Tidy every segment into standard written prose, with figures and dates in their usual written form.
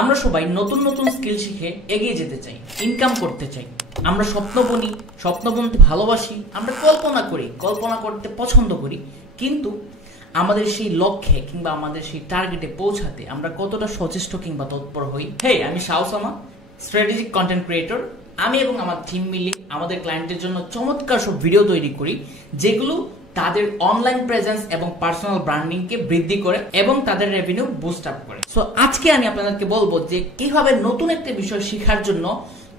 আমরা সবাই নতুন নতুন স্কিল শিখে এগিয়ে যেতে চাই, ইনকাম করতে চাই। আমরা স্বপ্ন বুনি, স্বপ্ন বুনতে ভালোবাসি, আমরা কল্পনা করি, কল্পনা করতে পছন্দ করি। কিন্তু আমাদের সেই লক্ষ্যে কিংবা আমাদের সেই টার্গেটে পৌঁছাতে আমরা কতটা সচেষ্ট কিংবা তৎপর হই। হেই, আমি শাওসামা, স্ট্র্যাটেজিক কন্টেন্ট ক্রিয়েটর। আমি এবং আমার টিম মিলে আমাদের ক্লায়েন্টের জন্য চমৎকার সব ভিডিও তৈরি করি, যেগুলো তাদের অনলাইন প্রেজেন্স এবং পার্সোনাল ব্র্যান্ডিংকে বৃদ্ধি করে এবং তাদের রেভিনিউ বুস্ট আপ করে। সো আজকে আমি আপনাদেরকে বলবো যে কিভাবে নতুন একটা বিষয় শেখার জন্য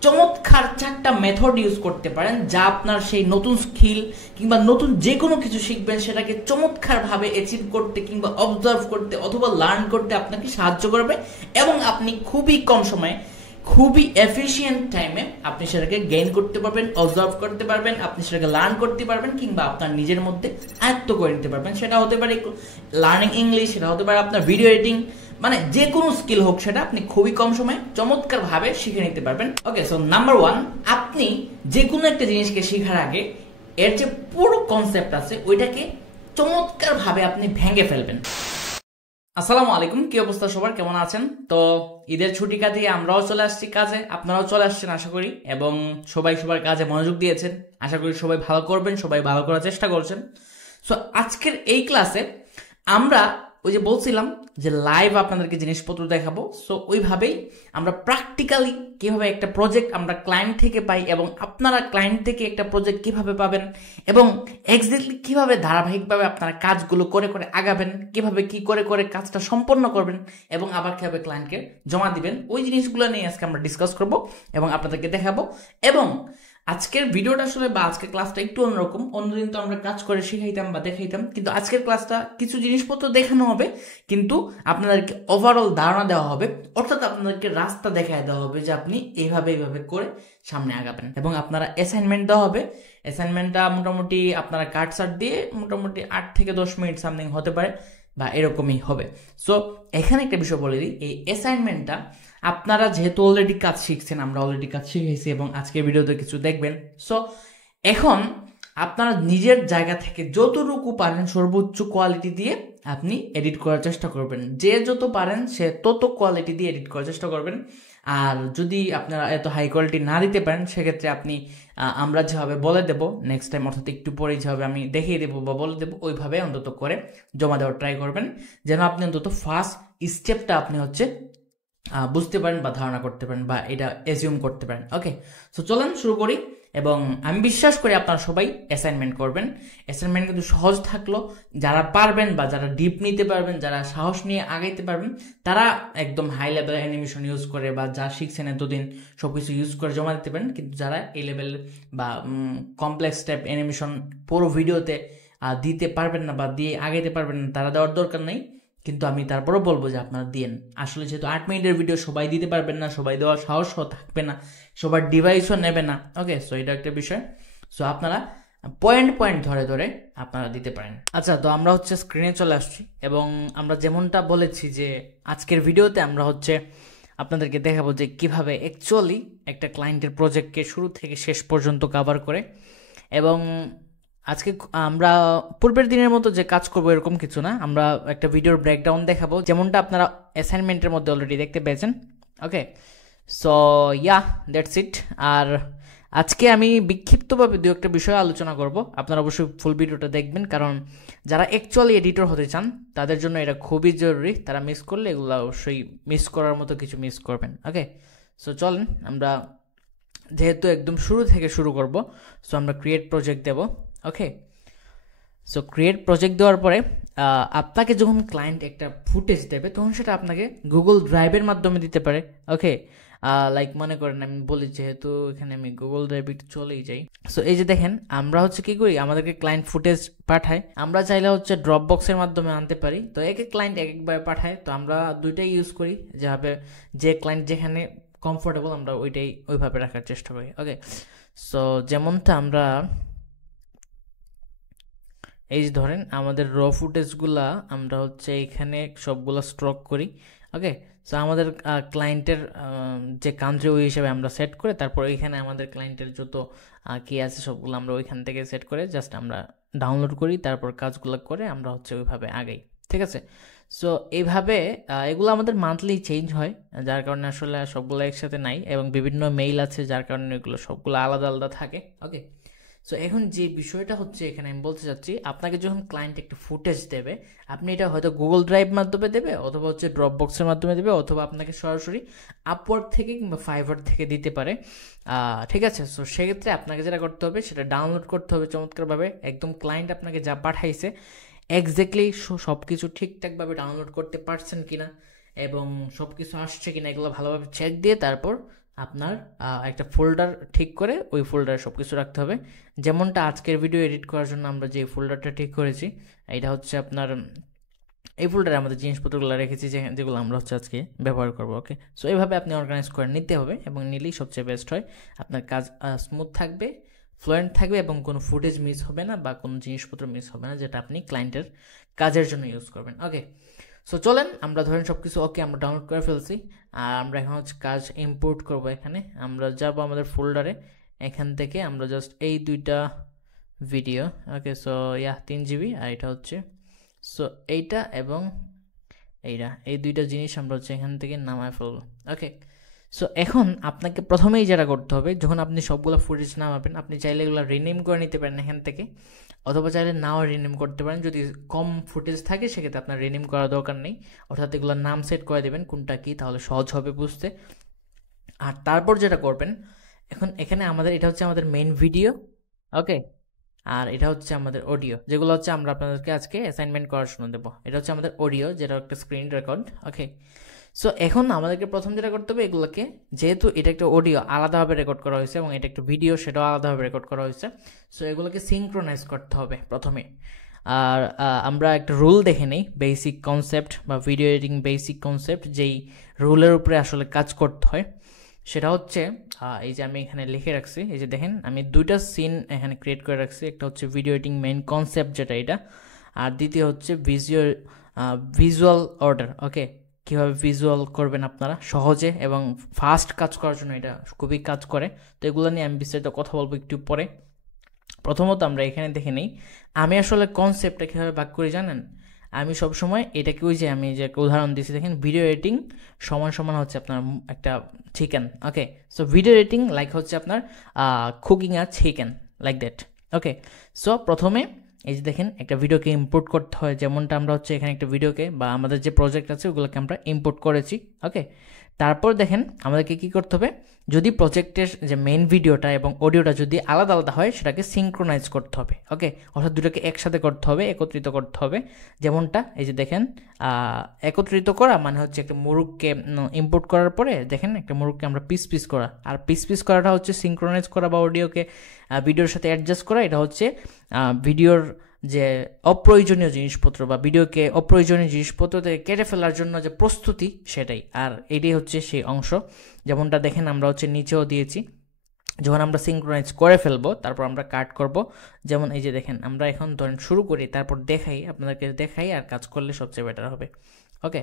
চমৎকার 4টা মেথড ইউজ করতে পারেন, যা আপনার সেই নতুন স্কিল কিংবা নতুন যে কোনো কিছু শিখবেন সেটাকে চমৎকার ভাবে অ্যাচিভ করতে কিংবা অবজার্ভ করতে অথবা লার্ন করতে আপনাকে সাহায্য করবে এবং আপনি খুবই কম সময়ে, খুবই এফিশিয়েন্ট টাইমে আপনি সেটাকে গেইন করতে পারবেন, অবজার্ভ করতে পারবেন, আপনি সেটাকে লার্ন করতে পারবেন কিংবা আপনার নিজের মধ্যে আয়ত্ত করে নিতে পারবেন। সেটা হতে পারে লার্নিং ইংলিশ, সেটা হতে পারে আপনার ভিডিও এডিটিং, মানে যে কোনো স্কিল হোক সেটা আপনি খুবই কম সময়ে চমৎকার ভাবে শিখে নিতে পারবেন। ওকে, সো নাম্বার 1, আপনি যে কোনো একটা জিনিসকে শেখার আগে এর যে পুরো কনসেপ্ট আছে ওইটাকে চমৎকার ভাবে আপনি ভেঙে ফেলবেন। আসসালামু আলাইকুম, কি অবস্থা সবার, কেমন আছেন? তো ঈদের ছুটি কাটিয়ে আমরাও চলে আসছি কাজে, আপনারাও চলে আসছেন আশা করি, এবং সবাই সবার কাজে মনোযোগ দিয়েছেন। আশা করি সবাই ভালো করবেন, সবাই ভালো করার চেষ্টা করছেন। সো আজকের এই ক্লাসে আমরা ওই যে বলছিলাম যে লাইভ আপনাদেরকে জিনিসপত্র দেখাবো, সো ওইভাবেই আমরা প্র্যাকটিক্যালি কিভাবে একটা প্রজেক্ট আমরা ক্লায়েন্ট থেকে পাই এবং আপনারা ক্লায়েন্ট থেকে একটা প্রজেক্ট কিভাবে পাবেন এবং এক্স্যাক্টলি কিভাবে ধারাবাহিকভাবে আপনারা কাজগুলো করে করে আগাবেন, কিভাবে কি করে করে কাজটা সম্পন্ন করবেন এবং আবার কিভাবে ক্লায়েন্টকে জমা দিবেন, ওই জিনিসগুলো নিয়ে আজকে আমরা ডিসকাস করব এবং আপনাদেরকে দেখাবো। এবং আজকের ভিডিওটা আসলে বা আজকের ক্লাসটা একটু অন্যরকম। অন্যদিন তো আমরা কাজ করে শিখাইতাম বা দেখাইতাম, কিন্তু আজকের ক্লাসটা কিছু জিনিসপত্র দেখানো হবে, কিন্তু আপনাদেরকে ওভারঅল ধারণা দেওয়া হবে, অর্থাৎ আপনাদেরকে রাস্তা দেখায় দেওয়া হবে যে আপনি এইভাবে এইভাবে করে সামনে আগাবেন। এবং আপনারা অ্যাসাইনমেন্ট দেওয়া হবে। অ্যাসাইনমেন্টটা মোটামুটি আপনারা কাট সাট দিয়ে মোটামুটি 8 থেকে 10 মিনিট সামথিং হতে পারে বা এরকমই হবে। সো এখানে একটা বিষয় বলে দিই, এই অ্যাসাইনমেন্টটা আপনারা যেহেতু অলরেডি কাজ শিখছেন, আমরা অলরেডি কাজ শিখেছি এবং আজকের ভিডিওতে কিছু দেখবেন। সো এখন আপনারা নিজের জায়গা থেকে যতটুকু পারেন সর্বোচ্চ কোয়ালিটি দিয়ে আপনি এডিট করার চেষ্টা করবেন। যে যত পারেন সে তত কোয়ালিটি দিয়ে এডিট করার চেষ্টা করবেন। আর যদি আপনারা এত হাই কোয়ালিটি না দিতে পারেন, সেক্ষেত্রে আপনি আমরা যেভাবে বলে দেব নেক্সট টাইম, অর্থাৎ একটু পরে যেভাবে আমি দেখিয়ে দেবো বা বলে দেবো ওইভাবে অন্তত করে জমা দেওয়ার ট্রাই করবেন, যেন আপনি অন্তত ফার্স্ট স্টেপটা আপনি বুঝতে পারেন বা ধারণা করতে পারেন বা এটা অ্যাজিউম করতে পারেন। ওকে, সো চলেন শুরু করি। এবং আমি বিশ্বাস করি আপনারা সবাই অ্যাসাইনমেন্ট করবেন। অ্যাসাইনমেন্ট কিন্তু সহজ থাকলো, যারা পারবেন বা যারা ডিপ নিতে পারবেন, যারা সাহস নিয়ে আগাইতে পারবেন, তারা একদম হাই লেভেল অ্যানিমেশন ইউজ করে বা যা শিখছেন এতদিন সবকিছু ইউজ করে জমা দিতে পারেন। কিন্তু যারা এই লেভেল বা কমপ্লেক্স টাইপ অ্যানিমেশন পুরো ভিডিওতে দিতে পারবেন না বা দিয়ে আগাইতে পারবেন না, তারা দেওয়ার দরকার নেই। কিন্তু আমি তারপরও বলবো যে আপনারা দিন। আসলে যেহেতু 8 মিনিটের ভিডিও সবাই দিতে পারবেন না, সবাই দেওয়ার সাহসও থাকবে না, সবার ডিভাইসও নেবে না। ওকে, সো এটা একটা বিষয়। সো আপনারা পয়েন্ট পয়েন্ট ধরে ধরে আপনারা দিতে পারেন। আচ্ছা, তো আমরা স্ক্রিনে চলে আসছি এবং আমরা যেমনটা বলেছি যে আজকের ভিডিওতে আমরা আপনাদেরকে দেখাবো যে কিভাবে অ্যাকচুয়ালি একটা ক্লায়েন্টের প্রজেক্টকে শুরু থেকে শেষ পর্যন্ত কভার করে। এবং আজকে আমরা পূর্বের দিনের মতো যে কাজ করবো এরকম কিছু না, আমরা একটা ভিডিওর ব্রেকডাউন দেখাবো, যেমনটা আপনারা অ্যাসাইনমেন্টের মধ্যে অলরেডি দেখতে পেয়েছেন। ওকে, সো ইয়া, দ্যাটস ইট। আর আজকে আমি বিক্ষিপ্তভাবে দু একটা বিষয় আলোচনা করব, আপনারা অবশ্যই ফুল ভিডিওটা দেখবেন, কারণ যারা অ্যাকচুয়ালি এডিটর হতে চান তাদের জন্য এটা খুবই জরুরি। তারা মিস করলে এগুলো অবশ্যই মিস করার মতো কিছু মিস করবেন। ওকে, সো চলেন আমরা যেহেতু একদম শুরু থেকে শুরু করব, সো আমরা ক্রিয়েট প্রজেক্ট দেব। ওকে, সো ক্রিয়েট প্রজেক্ট দেওয়ার পরে আপনাকে যখন ক্লায়েন্ট একটা ফুটেজ দেবে তখন সেটা আপনাকে গুগল ড্রাইভের মাধ্যমে দিতে পারে। ওকে, লাইক মনে করেন আমি বলি, যেহেতু এখানে আমি গুগল ড্রাইভে চলেই যাই। সো এই যে দেখেন, আমরা কি করি, আমাদেরকে ক্লায়েন্ট ফুটেজ পাঠায়, আমরা চাইলে ড্রপ বক্সের মাধ্যমে আনতে পারি। তো এক এক ক্লায়েন্ট এক একবার পাঠায়, তো আমরা দুইটাই ইউজ করি, যেভাবে যে ক্লায়েন্ট যেখানে কমফোর্টেবল আমরা ওইভাবে রাখার চেষ্টা করি। ওকে, সো যেমনটা আমরা এই যে ধরেন আমাদের র ফুটেজগুলা আমরা এখানে সবগুলো স্ট্রক করি। ওকে, সো আমাদের ক্লায়েন্টের যে কান্ট্রি ওই হিসেবে আমরা সেট করে তারপর এখানে আমাদের ক্লায়েন্টের যত কি আছে সবগুলো আমরা ওইখান থেকে সেট করে জাস্ট আমরা ডাউনলোড করি, তারপর কাজগুলো করে আমরা ওইভাবে আগাই। ঠিক আছে, সো এইভাবে এগুলো আমাদের মান্থলি চেঞ্জ হয়, যার কারণে আসলে সবগুলো একসাথে নাই, এবং বিভিন্ন মেইল আছে যার কারণে এগুলো সবগুলো আলাদা আলাদা থাকে। ওকে, সো এখন যে বিষয়টা হচ্ছে এখানে আমি বলতে চাচ্ছি, আপনাকে যখন ক্লায়েন্ট একটু ফুটেজ দেবে, আপনি এটা হয়তো গুগল ড্রাইভ মাধ্যমে দেবে, অথবা হচ্ছে ড্রপ বক্সের মাধ্যমে দেবে, অথবা আপনাকে সরাসরি আপওয়ার্ক থেকে কিংবা ফাইবার থেকে দিতে পারে। ঠিক আছে, সো সেক্ষেত্রে আপনাকে যেটা করতে হবে সেটা ডাউনলোড করতে হবে চমৎকারভাবে, একদম ক্লায়েন্ট আপনাকে যা পাঠাইছে এক্স্যাক্টলি সব কিছু ঠিকঠাকভাবে ডাউনলোড করতে পারছেন কিনা এবং সব কিছু আসছে কিনা এগুলো ভালোভাবে চেক দিয়ে তারপর আপনার একটা ফোল্ডার ঠিক করে ওই ফোল্ডারে সব কিছু রাখতে হবে। যেমনটা আজকের ভিডিও এডিট করার জন্য আমরা যে ফোল্ডারটা ঠিক করেছি, এটা হচ্ছে আপনার এই ফোল্ডারে আমাদের জিনিসপত্রগুলো রেখেছি যেগুলো আমরা হচ্ছে আজকে ব্যবহার করবো। ওকে, সো এইভাবে আপনি অর্গানাইজ করে নিতে হবে এবং নিলেই সবচেয়ে বেস্ট হয়। আপনার কাজ স্মুথ থাকবে, ফ্লুয়েন্ট থাকবে এবং কোনো ফুটেজ মিস হবে না বা কোনো জিনিসপত্র মিস হবে না যেটা আপনি ক্লায়েন্টের কাজের জন্য ইউজ করবেন। ওকে, সো চলেন আমরা ধরেন সব কিছু ওকে আমরা ডাউনলোড করে ফেলছি, আর আমরা এখন হচ্ছে কাজ ইম্পোর্ট করব। এখানে আমরা যাব আমাদের ফোল্ডারে, এখান থেকে আমরা জাস্ট এই দুইটা ভিডিও, ওকে সো 3 GB, আর এটা হচ্ছে সো এইটা এবং এইটা, এই দুইটা জিনিস আমরা হচ্ছে এখান থেকে নামায় ফেলবো। ওকে, সো এখন আপনাকে প্রথমেই যেটা করতে হবে, যখন আপনি সবগুলো ফুটেজ নামাবেন আপনি চাইলে এগুলো রিনেম করে নিতে পারেন এখান থেকে, অথবা চাইলে নাও রিনেম করতে পারেন। যদি কম ফুটেজ থাকে সেক্ষেত্রে আপনার রিনেম করার দরকার নেই, অর্থাৎ এগুলোর নাম সেট করে দেবেন কোনটা কি, তাহলে সহজ হবে বুঝতে। আর তারপর যেটা করবেন, এখন এখানে আমাদের এটা হচ্ছে আমাদের মেইন ভিডিও। ওকে, আর এটা হচ্ছে আমাদের অডিও, যেগুলো হচ্ছে আমরা আপনাদেরকে আজকে অ্যাসাইনমেন্ট করার জন্য দেবো। এটা হচ্ছে আমাদের অডিও, যেটা একটা স্ক্রিন রেকর্ড। ওকে, সো এখন আমাদেরকে প্রথম যেটা করতে হবে, এগুলোকে যেহেতু এটা একটা অডিও আলাদাভাবে রেকর্ড করা হয়েছে এবং এটা একটা ভিডিও সেটাও আলাদাভাবে রেকর্ড করা হয়েছে, সো এগুলোকে সিঙ্ক্রোনাইজ করতে হবে প্রথমে। আর আমরা একটা রুল দেখে নেই, বেসিক কনসেপ্ট বা ভিডিও এডিটিং বেসিক কনসেপ্ট, যেই রুলের উপরে আসলে কাজ করতে হয় সেটা হচ্ছে এই যে আমি এখানে লিখে রাখছি, এই যে দেখেন আমি দুইটা সিন এখানে ক্রিয়েট করে রাখছি। একটা হচ্ছে ভিডিও এডিটিং মেইন কনসেপ্ট যেটা এটা, আর দ্বিতীয় হচ্ছে ভিজুয়াল অর্ডার। ওকে, কীভাবে ভিজুয়াল করবেন আপনারা সহজে এবং ফাস্ট কাজ করার জন্য এটা খুবই কাজ করে। তো এগুলো নিয়ে আমি বিস্তারিত কথা বলবো একটু পরে। প্রথমত আমরা এখানে দেখে নিই আমি আসলে কনসেপ্টটা কীভাবে ভাগ করি জানেন। আমি সবসময় এটাকে ওই যে আমি যে একটা উদাহরণ দিয়েছি, দেখেন ভিডিও এডিটিং সমান সমান হচ্ছে আপনার একটা চিকেন। ওকে, সো ভিডিও এডিটিং লাইক হচ্ছে আপনার cooking a chicken like that. Okay, so প্রথমে এই যে দেখেন একটা ভিডিওকে ইম্পোর্ট করতে হয়, যেমনটা আমরা হচ্ছে এখানে একটা ভিডিওকে বা আমাদের যে প্রজেক্ট আছে ওগুলোকে আমরা ইম্পোর্ট করেছি। ওকে, তারপর দেখেন আমাদেরকে কি করতে হবে, যদি প্রজেক্টের যে মেইন ভিডিওটা এবং অডিওটা যদি আলাদা আলাদা হয় সেটাকে সিঙ্ক্রোনাইজ করতে হবে। ওকে, অর্থাৎ দুটোকে একসাথে করতে হবে, একত্রিত করতে হবে। যেমনটা এই যে দেখেন একত্রিত করা মানে হচ্ছে একটা মুরগকে ইম্পোর্ট করার পরে দেখেন একটা মুরগকে আমরা পিস পিস করা, আর পিস পিস করাটা হচ্ছে সিঙ্ক্রোনাইজ করা বা অডিওকে ভিডিওর সাথে অ্যাডজাস্ট করা। এটা হচ্ছে ভিডিওর যে অপ্রয়োজনীয় জিনিসপত্র বা ভিডিওকে অপ্রয়োজনীয় জিনিসপত্র থেকে কেটে ফেলার জন্য যে প্রস্তুতি সেটাই, আর এটাই হচ্ছে সেই অংশ। যেমনটা দেখেন আমরা হচ্ছে নিচেও দিয়েছি, যখন আমরা সিঙ্ক্রোনাইজ করে ফেলবো তারপর আমরা কাট করব। যেমন এই যে দেখেন আমরা এখন ধরেন শুরু করি, তারপর দেখাই, আপনাদেরকে দেখাই, আর কাজ করলে সবচেয়ে বেটার হবে। ওকে,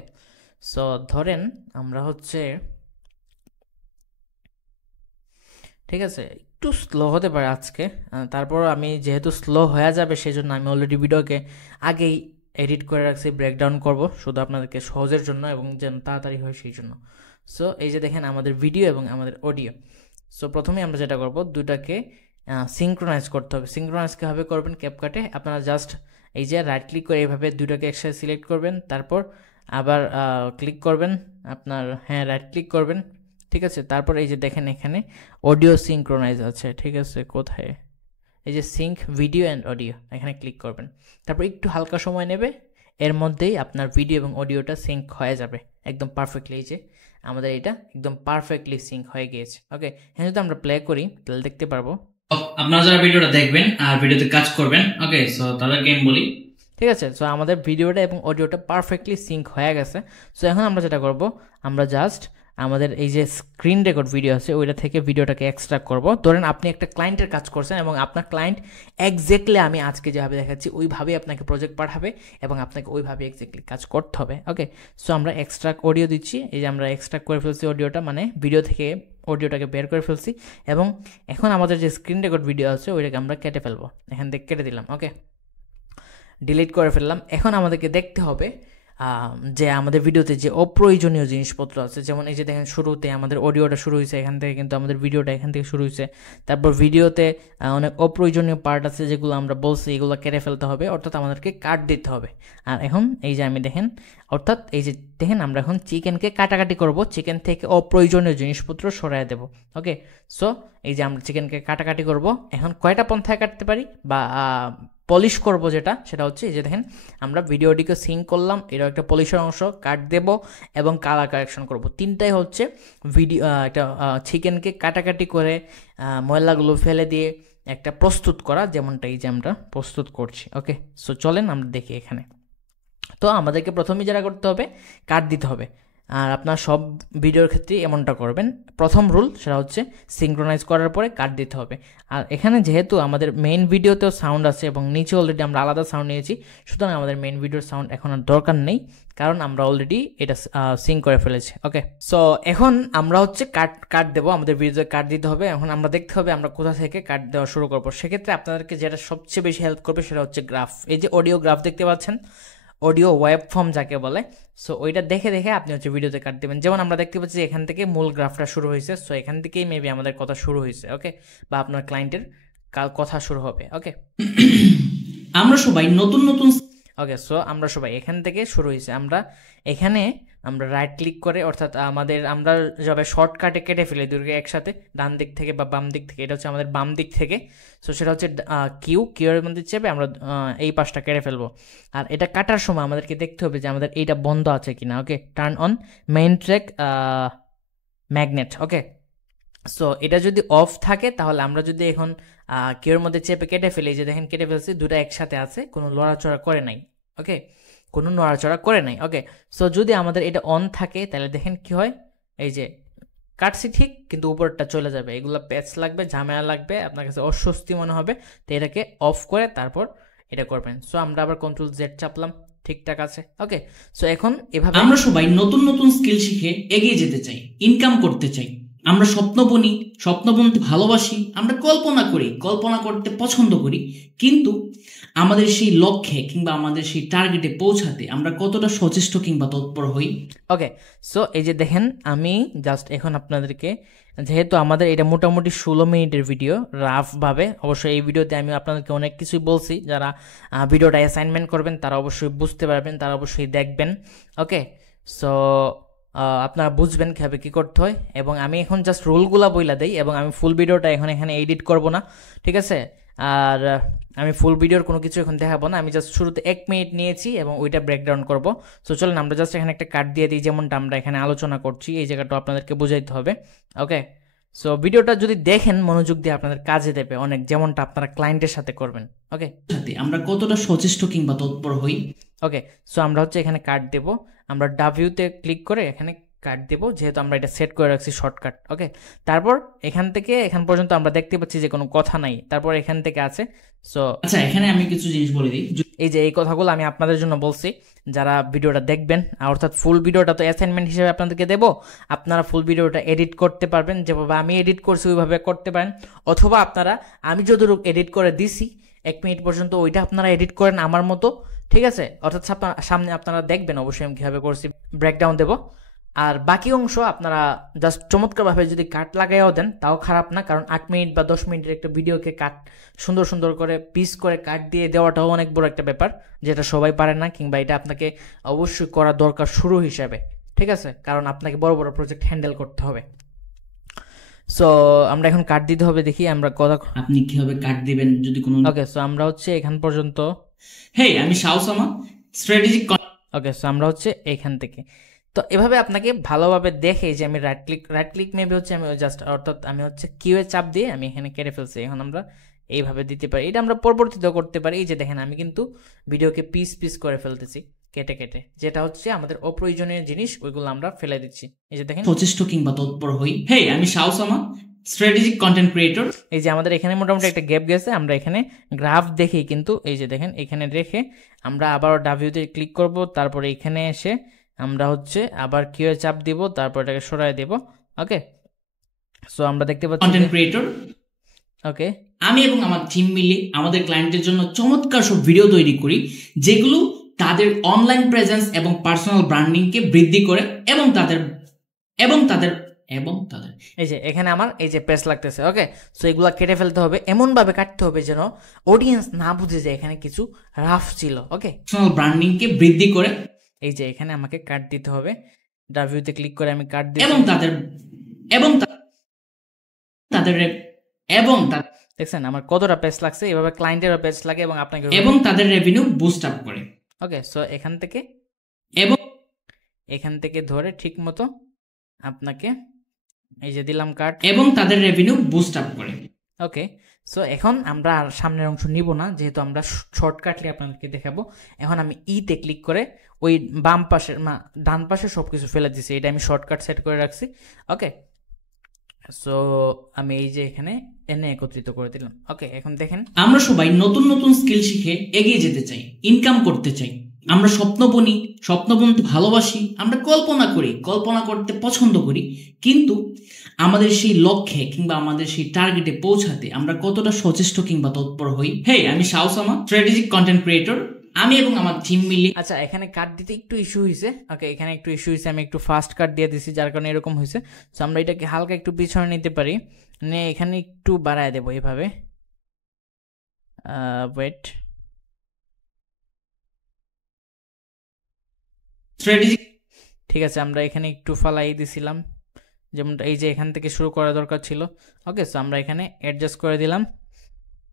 সো ধরেন আমরা হচ্ছে ঠিক আছে একটু স্লো হতে পারে আজকে, তারপর আমি যেহেতু স্লো হয়ে যাবে সেই জন্য আমি অলরেডি ভিডিওকে আগেই এডিট করে রাখছি, ব্রেকডাউন করব শুধু আপনাদেরকে সহজের জন্য এবং যেন তাড়াতাড়ি হয় সেই জন্য। সো এই যে দেখেন আমাদের ভিডিও এবং আমাদের অডিও। সো প্রথমে আমরা যেটা করব, দুটাকে সিঙ্ক্রোনাইজ করতে হবে। সিঙ্ক্রোনাইজ কীভাবে করবেন, ক্যাপকাটে আপনারা জাস্ট এই যে রাইট ক্লিক করে এইভাবে দুটাকে একসাথে সিলেক্ট করবেন, তারপর আবার ক্লিক করবেন আপনার, হ্যাঁ রাইট ক্লিক করবেন, ঠিক আছে। তারপর এই যে দেখেন এখানে অডিও সিঙ্ক্রোনাইজ আছে, ঠিক আছে, কোথায়, এই যে সিঙ্ক ভিডিও অ্যান্ড অডিও, এখানে ক্লিক করবেন। তারপর একটু হালকা সময় নেবে, এর মধ্যেই আপনার ভিডিও এবং অডিওটা সিঙ্ক হয়ে যাবে একদম পারফেক্টলি। এই যে আমাদের এটা একদম পারফেক্টলি সিঙ্ক হয়ে গিয়েছে। ওকে, হ্যাঁ যদি আমরা প্লে করি তাহলে দেখতে পারবো, আপনারা যারা ভিডিওটা দেখবেন আর ভিডিওতে কাজ করবেন, ওকে, সো তাদেরকে আমি বলি, ঠিক আছে। সো আমাদের ভিডিওটা এবং অডিওটা পারফেক্টলি সিঙ্ক হয়ে গেছে। সো এখন আমরা যেটা করব, আমরা জাস্ট আমাদের এই যে স্ক্রিন রেকর্ড ভিডিও আছে ওইটা থেকে ভিডিওটাকে এক্সট্রাক্ট করব। ধরেন আপনি একটা ক্লায়েন্টের কাজ করছেন এবং আপনার ক্লায়েন্ট এক্স্যাক্টলি আমি আজকে যেভাবে দেখাচ্ছি ওইভাবেই আপনাকে প্রজেক্ট পাঠাবে এবং আপনাকে ওইভাবে এক্স্যাক্টলি কাজ করতে হবে। ওকে, সো আমরা এক্সট্রাক্ট অডিও দিচ্ছি, এই যে আমরা এক্সট্রাক্ট করে ফেলছি অডিওটা, মানে ভিডিও থেকে অডিওটাকে বের করে ফেলছি, এবং এখন আমাদের যে স্ক্রিন রেকর্ড ভিডিও আছে ওইটাকে আমরা কেটে ফেলবো, এখান থেকে কেটে দিলাম। ওকে, ডিলিট করে ফেললাম। এখন আমাদেরকে দেখতে হবে যে আমাদের ভিডিওতে যে অপ্রয়োজনীয় জিনিসপত্র আছে, যেমন এই যে দেখেন শুরুতে আমাদের অডিওটা শুরু হয়েছে এখান থেকে, কিন্তু আমাদের ভিডিওটা এখান থেকে শুরু হয়েছে। তারপর ভিডিওতে অনেক অপ্রয়োজনীয় পার্ট আছে যেগুলো আমরা বলছি, এগুলো কেটে ফেলতে হবে, অর্থাৎ আমাদেরকে কাট দিতে হবে। আর এখন এই যে আমি দেখেন, অর্থাৎ এই যে দেখেন আমরা এখন চিকেনকে কাটাকাটি করব, চিকেন থেকে অপ্রয়োজনীয় জিনিসপত্র সরাই দেব। ওকে, সো এই যে আমরা চিকেনকে কাটাকাটি করব। এখন কয়টা পন্থায় কাটতে পারি বা পলিশ করব, সেটা হচ্ছে এই যে দেখেন আমরা ভিডিওটিকে সিঙ্ক করলাম, এটা একটা পলিশের অংশ, কাট দেব এবং কালার কারেকশন করব। তিনটাই হচ্ছে ভিডিও একটা চিকেনকে কাটাকাটি করে ময়লাগুলো ফেলে দিয়ে একটা প্রস্তুত করা, যেমনটা এই যে আমরা প্রস্তুত করছি। ওকে, সো চলেন আমরা দেখি এখানে। তো আমাদেরকে প্রথমেই যেটা করতে হবে, কাট দিতে হবে। আর আপনার সব ভিডিওর ক্ষেত্রে এমনটা করবেন। প্রথম রুল সেটা হচ্ছে সিঙ্ক্রোনাইজ করার পরে কাট দিতে হবে। আর এখানে যেহেতু আমাদের মেইন ভিডিওতেও সাউন্ড আছে এবং নিচে অলরেডি আমরা আলাদা সাউন্ড নিয়েছি, সুতরাং আমাদের মেইন ভিডিওর সাউন্ড এখন আর দরকার নেই, কারণ আমরা অলরেডি এটা সিঙ্ক করে ফেলেছি। ওকে, সো এখন আমরা হচ্ছে কাট দেবো, আমাদের ভিডিওতে কাট দিতে হবে। এখন আমরা দেখতে হবে আমরা কোথা থেকে কাট দেওয়া শুরু করবো। সেক্ষেত্রে আপনাদেরকে যেটা সবচেয়ে বেশি হেল্প করবে সেটা হচ্ছে গ্রাফ। এই যে অডিও গ্রাফ দেখতে পাচ্ছেন, অডিও ওয়েব ফর্ম যাকে বলে, সো ওইটা দেখে দেখে আপনি হচ্ছে ভিডিওতে কাট দেবেন। যেমন আমরা দেখতে পাচ্ছি এখান থেকে মূল গ্রাফটা শুরু হয়েছে, সো এখান থেকেই মেবি আমাদের কথা শুরু হয়েছে। ওকে, বা আপনার ক্লায়েন্টের কথা শুরু হবে। ওকে, আমরা সবাই নতুন নতুন ওকে, সো আমরা সবাই এখান থেকে শুরু হয়েছে। এখানে আমরা রাইট ক্লিক করে, অর্থাৎ আমরা যাবে শর্টকাটে কেটে ফেলি দুটোকে একসাথে, ডান দিক থেকে বা বাম দিক থেকে। এটা হচ্ছে আমাদের বাম দিক থেকে, সো সেটা হচ্ছে কিউর মধ্যে চেপে আমরা এই পাশটা কেটে ফেলবো। আর এটা কাটার সময় আমাদেরকে দেখতে হবে যে আমাদের এইটা বন্ধ আছে কিনা। Okay, turn on main track magnet. Okay, so এটা যদি অফ থাকে তাহলে আমরা যদি এখন কিউর মধ্যে চেপে কেটে ফেলি, যে দেখেন কেটে ফেলছি, দুটো একসাথে আছে, কোনো লড়াচড়া করে নাই। ওকে, কোনো নড়াচড়া করে নাই। ওকে, সো যদি আমাদের এটা অন থাকে তাহলে দেখেন কি হয়, এই যে কাটছি ঠিক, কিন্তু উপরটা চলে যাবে। এগুলো প্যাচ লাগবে, ঝামেলা লাগবে, আপনার কাছে অস্বস্তি মনে হবে। তো এটাকে অফ করে তারপর এটা করবেন। সো আমরা আবার কন্ট্রোল জেড চাপলাম, ঠিকঠাক আছে। ওকে, সো এখন এভাবে আমরা সবাই নতুন নতুন স্কিল শিখে এগিয়ে যেতে চাই, ইনকাম করতে চাই। আমরা স্বপ্ন বুনি, স্বপ্ন বুনতে ভালোবাসি, আমরা কল্পনা করি, কল্পনা করতে পছন্দ করি, কিন্তু আমাদের সেই লক্ষ্যে কিংবা আমাদের সেই টার্গেটে পৌঁছাতে আমরা কতটা সচেষ্ট কিংবা তৎপর হই। ওকে, সো এই যে দেখেন আমি জাস্ট এখন আপনাদেরকে, যেহেতু আমাদের এটা মোটামুটি 16 মিনিটের ভিডিও রাফভাবে, অবশ্যই এই ভিডিওতে আমি আপনাদেরকে অনেক কিছুই বলছি, যারা ভিডিওটা অ্যাসাইনমেন্ট করবেন তারা অবশ্যই বুঝতে পারবেন, তারা অবশ্যই দেখবেন। ওকে, সো আপনারা বুঝবেন কীভাবে কী করতে হয়। এবং আমি এখন জাস্ট রুলগুলো বইলা দেই, এবং আমি ফুল ভিডিওটা এখানে এডিট করব না, ঠিক আছে? আর আমি ফুল ভিডিওর কোনো কিছু এখন দেখাবো না, আমি জাস্ট শুরুতে 1 মিনিট নিয়েছি এবং ওইটা ব্রেকডাউন করব। সো চলেন আমরা জাস্ট এখানে একটা কাট দিয়ে দিই, যেমনটা আমরা এখানে আলোচনা করছি, এই জায়গাটা আপনাদেরকে বুঝাইতে হবে। ওকে, সো ভিডিওটা যদি দেখেন মনোযোগ দিয়ে আপনাদের কাজে দেবে অনেক, যেমনটা আপনারা ক্লায়েন্টের সাথে করবেন। ওকে, আমরা কতটা সচেষ্ট কিংবা তৎপর হই। ওকে, সো আমরা হচ্ছে এখানে কাট দেব, আমরা ডাব্লিউতে ক্লিক করে এখানে কাট দেব, যেহেতু আমরা এটা সেট করে রাখছি শর্টকাট। ওকে, তারপর এখান থেকে এখান পর্যন্ত আমরা দেখতে পাচ্ছি যে কোনো কথা নাই, তারপর এখান থেকে আছে। সো আচ্ছা, এখানে আমি কিছু জিনিস বলে দিই। এই যে এই কথাগুলো আমি আপনাদের জন্য বলছি, যারা ভিডিওটা দেখবেন, অর্থাৎ ফুল ভিডিওটা তো অ্যাসাইনমেন্ট হিসেবে আপনাদেরকে দেবো, আপনারা ফুল ভিডিওটা এডিট করতে পারবেন, যেভাবে আমি এডিট করছি ওইভাবে করতে পারেন, অথবা আপনারা আমি যতটুকু এডিট করে দিছি 1 মিনিট পর্যন্ত, ওইটা আপনারা এডিট করেন আমার মতো, ঠিক আছে? অর্থাৎ সামনে আপনারা দেখবেন অবশ্যই আমি কীভাবে করছি, ব্রেকডাউন দেবো। আর বাকি অংশ আপনারা জাস্ট চমৎকারভাবে যদি কাট লাগাইও দেন তাও খারাপ না, কারণ 8 মিনিট বা 10 মিনিটের একটা ভিডিওকে কাট সুন্দর সুন্দর করে পিস করে কাট দিয়ে দেওয়াটাও অনেক বড় একটা ব্যাপার, যেটা সবাই পারে না, কিংবা এটা আপনাকে অবশ্যই করা দরকার শুরু হিসাবে, ঠিক আছে? কারণ আপনাকে বড় বড় প্রজেক্ট হ্যান্ডেল করতে হবে। সো আমরা এখন কাট দিতে হবে, দেখি আমরা কথা, আপনি কিভাবে কাট দিবেন যদি কোনো। ওকে, সো আমরা হচ্ছে এখান পর্যন্ত, হেই আমি শাওসামা স্ট্র্যাটেজিক। ওকে, সো আমরা হচ্ছে এখান থেকে, তো এভাবে আপনাকে ভালোভাবে দেখে যে আমি রাইট ক্লিক মেবি হচ্ছে আমি জাস্ট, অর্থাৎ আমি হচ্ছে কিউয়ে চাপ দিয়ে আমি এখানে কেটে ফেলছি। এখন আমরা এইভাবে দিতে পারি, এটা আমরা পরবর্তীতেও করতে পারি। এই যে দেখেন আমি কিন্তু ভিডিওকে পিস করে ফেলতেছি কেটে কেটে, যেটা হচ্ছে আমাদের অপ্রয়োজনীয় জিনিস, ওইগুলো আমরা ফেলে দিচ্ছি। এই যে দেখেন, সচেষ্ট কিংবা তৎপর হই। হেই আমি শাওসামা স্ট্র্যাটেজিক কন্টেন্ট ক্রিয়েটর। এই যে আমাদের এখানে মোটামুটি একটা গ্যাপ গেছে, আমরা এখানে গ্রাফ দেখি, কিন্তু এই যে দেখেন এখানে রেখে আমরা আবার ডাব্লিউতে ক্লিক করব, তারপরে এখানে এসে আমরা হচ্ছে আবার কিউয়ে চাপ দিব, তারপর এটাকে সরায় দেব। ওকে, সো আমরা দেখতে পাচ্ছি কন্টেন্ট ক্রিয়েটর। ওকে, আমি এবং আমার টিম মিলে আমাদের ক্লায়েন্টের জন্য চমৎকার সব ভিডিও তৈরি করি, যেগুলো তাদের অনলাইন প্রেজেন্স এবং পার্সোনাল ব্র্যান্ডিংকে বৃদ্ধি করে এবং তাদের এবং তাদের এবং তাদের এই যে এখানে আমার এই যে পেজ লাগতেছে। ওকে, সো এগুলা কেটে ফেলতে হবে, এমন ভাবে কাটতে হবে যেন অডিয়েন্স না বুঝে যায় এখানে কিছু রাফ ছিল। ওকে, পার্সোনাল ব্র্যান্ডিংকে বৃদ্ধি করে এই যে এখানে আমাকে কাট দিতে হবে, ডাব্লিউতে ক্লিক করে আমি কাট দিই এবং তাদের এবং তাদের এবং দেখছেন আমার কতটা পেজ লাগছে। এভাবে ক্লায়েন্টেরও পেজ লাগে এবং আপনাকে এবং তাদের রেভিনিউ বুস্ট আপ করে। ওকে, সো এখান থেকে এবং এখান থেকে ধরে ঠিক মতো আপনাকে এই যে দিলাম কাট এবং তাদের রেভিনিউ বুস্ট আপ করে। ওকে, সো এখন আমরা আর সামনের অংশ নিব না, যেহেতু আমরা শর্টকাটলি আপনাদেরকে দেখাবো। এখন আমি ইতে ক্লিক করে ওই বাম পাশের ডান পাশে সবকিছু ফেলে দিছি, এটা আমি শর্টকাট সেট করে রাখছি। ওকে, সো আমি এই যে এখানে এনে একত্রিত করে দিলাম। ওকে, এখন দেখেন আমরা সবাই নতুন নতুন স্কিল শিখে এগিয়ে যেতে চাই, ইনকাম করতে চাই। আমরা স্বপ্ন বুনি, স্বপ্ন বুনতে ভালোবাসি, আমরা কল্পনা করি, কল্পনা করতে পছন্দ করি, কিন্তু আমাদের সেই লক্ষ্যে কিংবা আমাদের সেই টার্গেটে পৌঁছাতে আমরা কতটা সচেষ্ট কিংবা তৎপর হই। হে, আমি শাওসামা, স্ট্র্যাটেজিক কন্টেন্ট ক্রিয়েটর। আমি এবং আমার টিম মিলে আচ্ছা এখানে কাট দিতে একটু ইস্যু হয়েছে। ওকে, এখানে একটু ইস্যু হয়েছে, আমি একটু ফাস্ট কাট দিয়ে দিছি, যার কারণে এরকম হয়েছে। সো আমরা এটাকে হালকা একটু পিছনে নিতে পারি, নিয়ে এখানে একটু বাড়ায় দেবো এইভাবে। ওয়েট, ঠিক আছে, আমরা এখানে একটু ফালাই দিছিলাম, যেমন এই যে এখান থেকে শুরু করা দরকার ছিল। ওকে, সো আমরা এখানে অ্যাডজাস্ট করে দিলাম,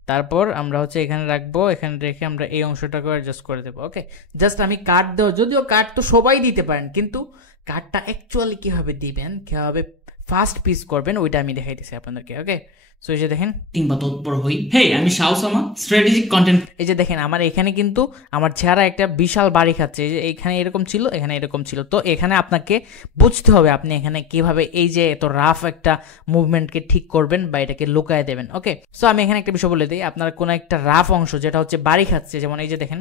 তারপর আমরা হচ্ছে এখানে রাখবো, এখানে রেখে আমরা এই অংশটাকে অ্যাডজাস্ট করে দেবো। ওকে, জাস্ট আমি কাট দেবো, যদিও কাট তো সবাই দিতে পারেন, কিন্তু কাটটা অ্যাকচুয়ালি কীভাবে দিবেন, কীভাবে ফাস্ট পিস করবেন, ওইটা আমি দেখাইতেছি আপনাদেরকে। ওকে, সো এই যে দেখেন কিংবা তৎপর হই। হে, আমি শাওসামা, স্ট্র্যাটেজিক কন্টেন্ট। এই যে দেখেন আমার এখানে কিন্তু আমার চেহারা একটা বিশাল বাড়ি খাচ্ছে, এই যে এখানে এরকম ছিল, এখানে এরকম ছিল। তো এখানে আপনাকে বুঝতে হবে আপনি এখানে কিভাবে এই যে এত রাফ একটা মুভমেন্টকে ঠিক করবেন বা এটাকে লুকায় দেবেন। ওকে, সো আমি এখানে একটা বিষয় বলে দিই, আপনার কোনো একটা রাফ অংশ যেটা হচ্ছে বাড়ি খাচ্ছে, যেমন এই যে দেখেন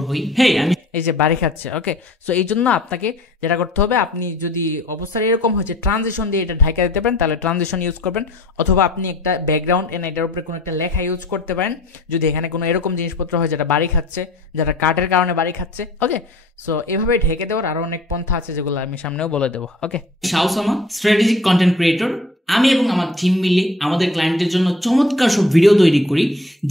এই যে বাড়ি খাচ্ছে। ওকে, সো এই জন্য আপনাকে যেটা করতে হবে, আপনি যদি অবস্থায় এরকম হচ্ছে ট্রানজিশন দিয়ে এটা ঢাকা দিতে পারেন, তাহলে ট্রানজিশন ইউজ করবেন, অথবা আপনি একটা ব্যাকগ্রাউন্ড এনে এটার উপরে কোনো একটা লেখা ইউজ করতে পারেন, যদি এখানে কোনো এরকম জিনিসপত্র হয় যেটা বাড়ি খাচ্ছে, যেটা কাটের কারণে বাড়ি খাচ্ছে। ওকে, সো এভাবে ঢেকে দেওয়ার আরো অনেক পন্থা আছে, যেগুলো আমি সামনেও বলে দেবো। ওকে, শাওসামা, স্ট্র্যাটেজিক কন্টেন্ট ক্রিয়েটর। আমি এবং আমার টিম মিলে আমাদের ক্লায়েন্টের জন্য চমৎকার সব ভিডিও তৈরি করি,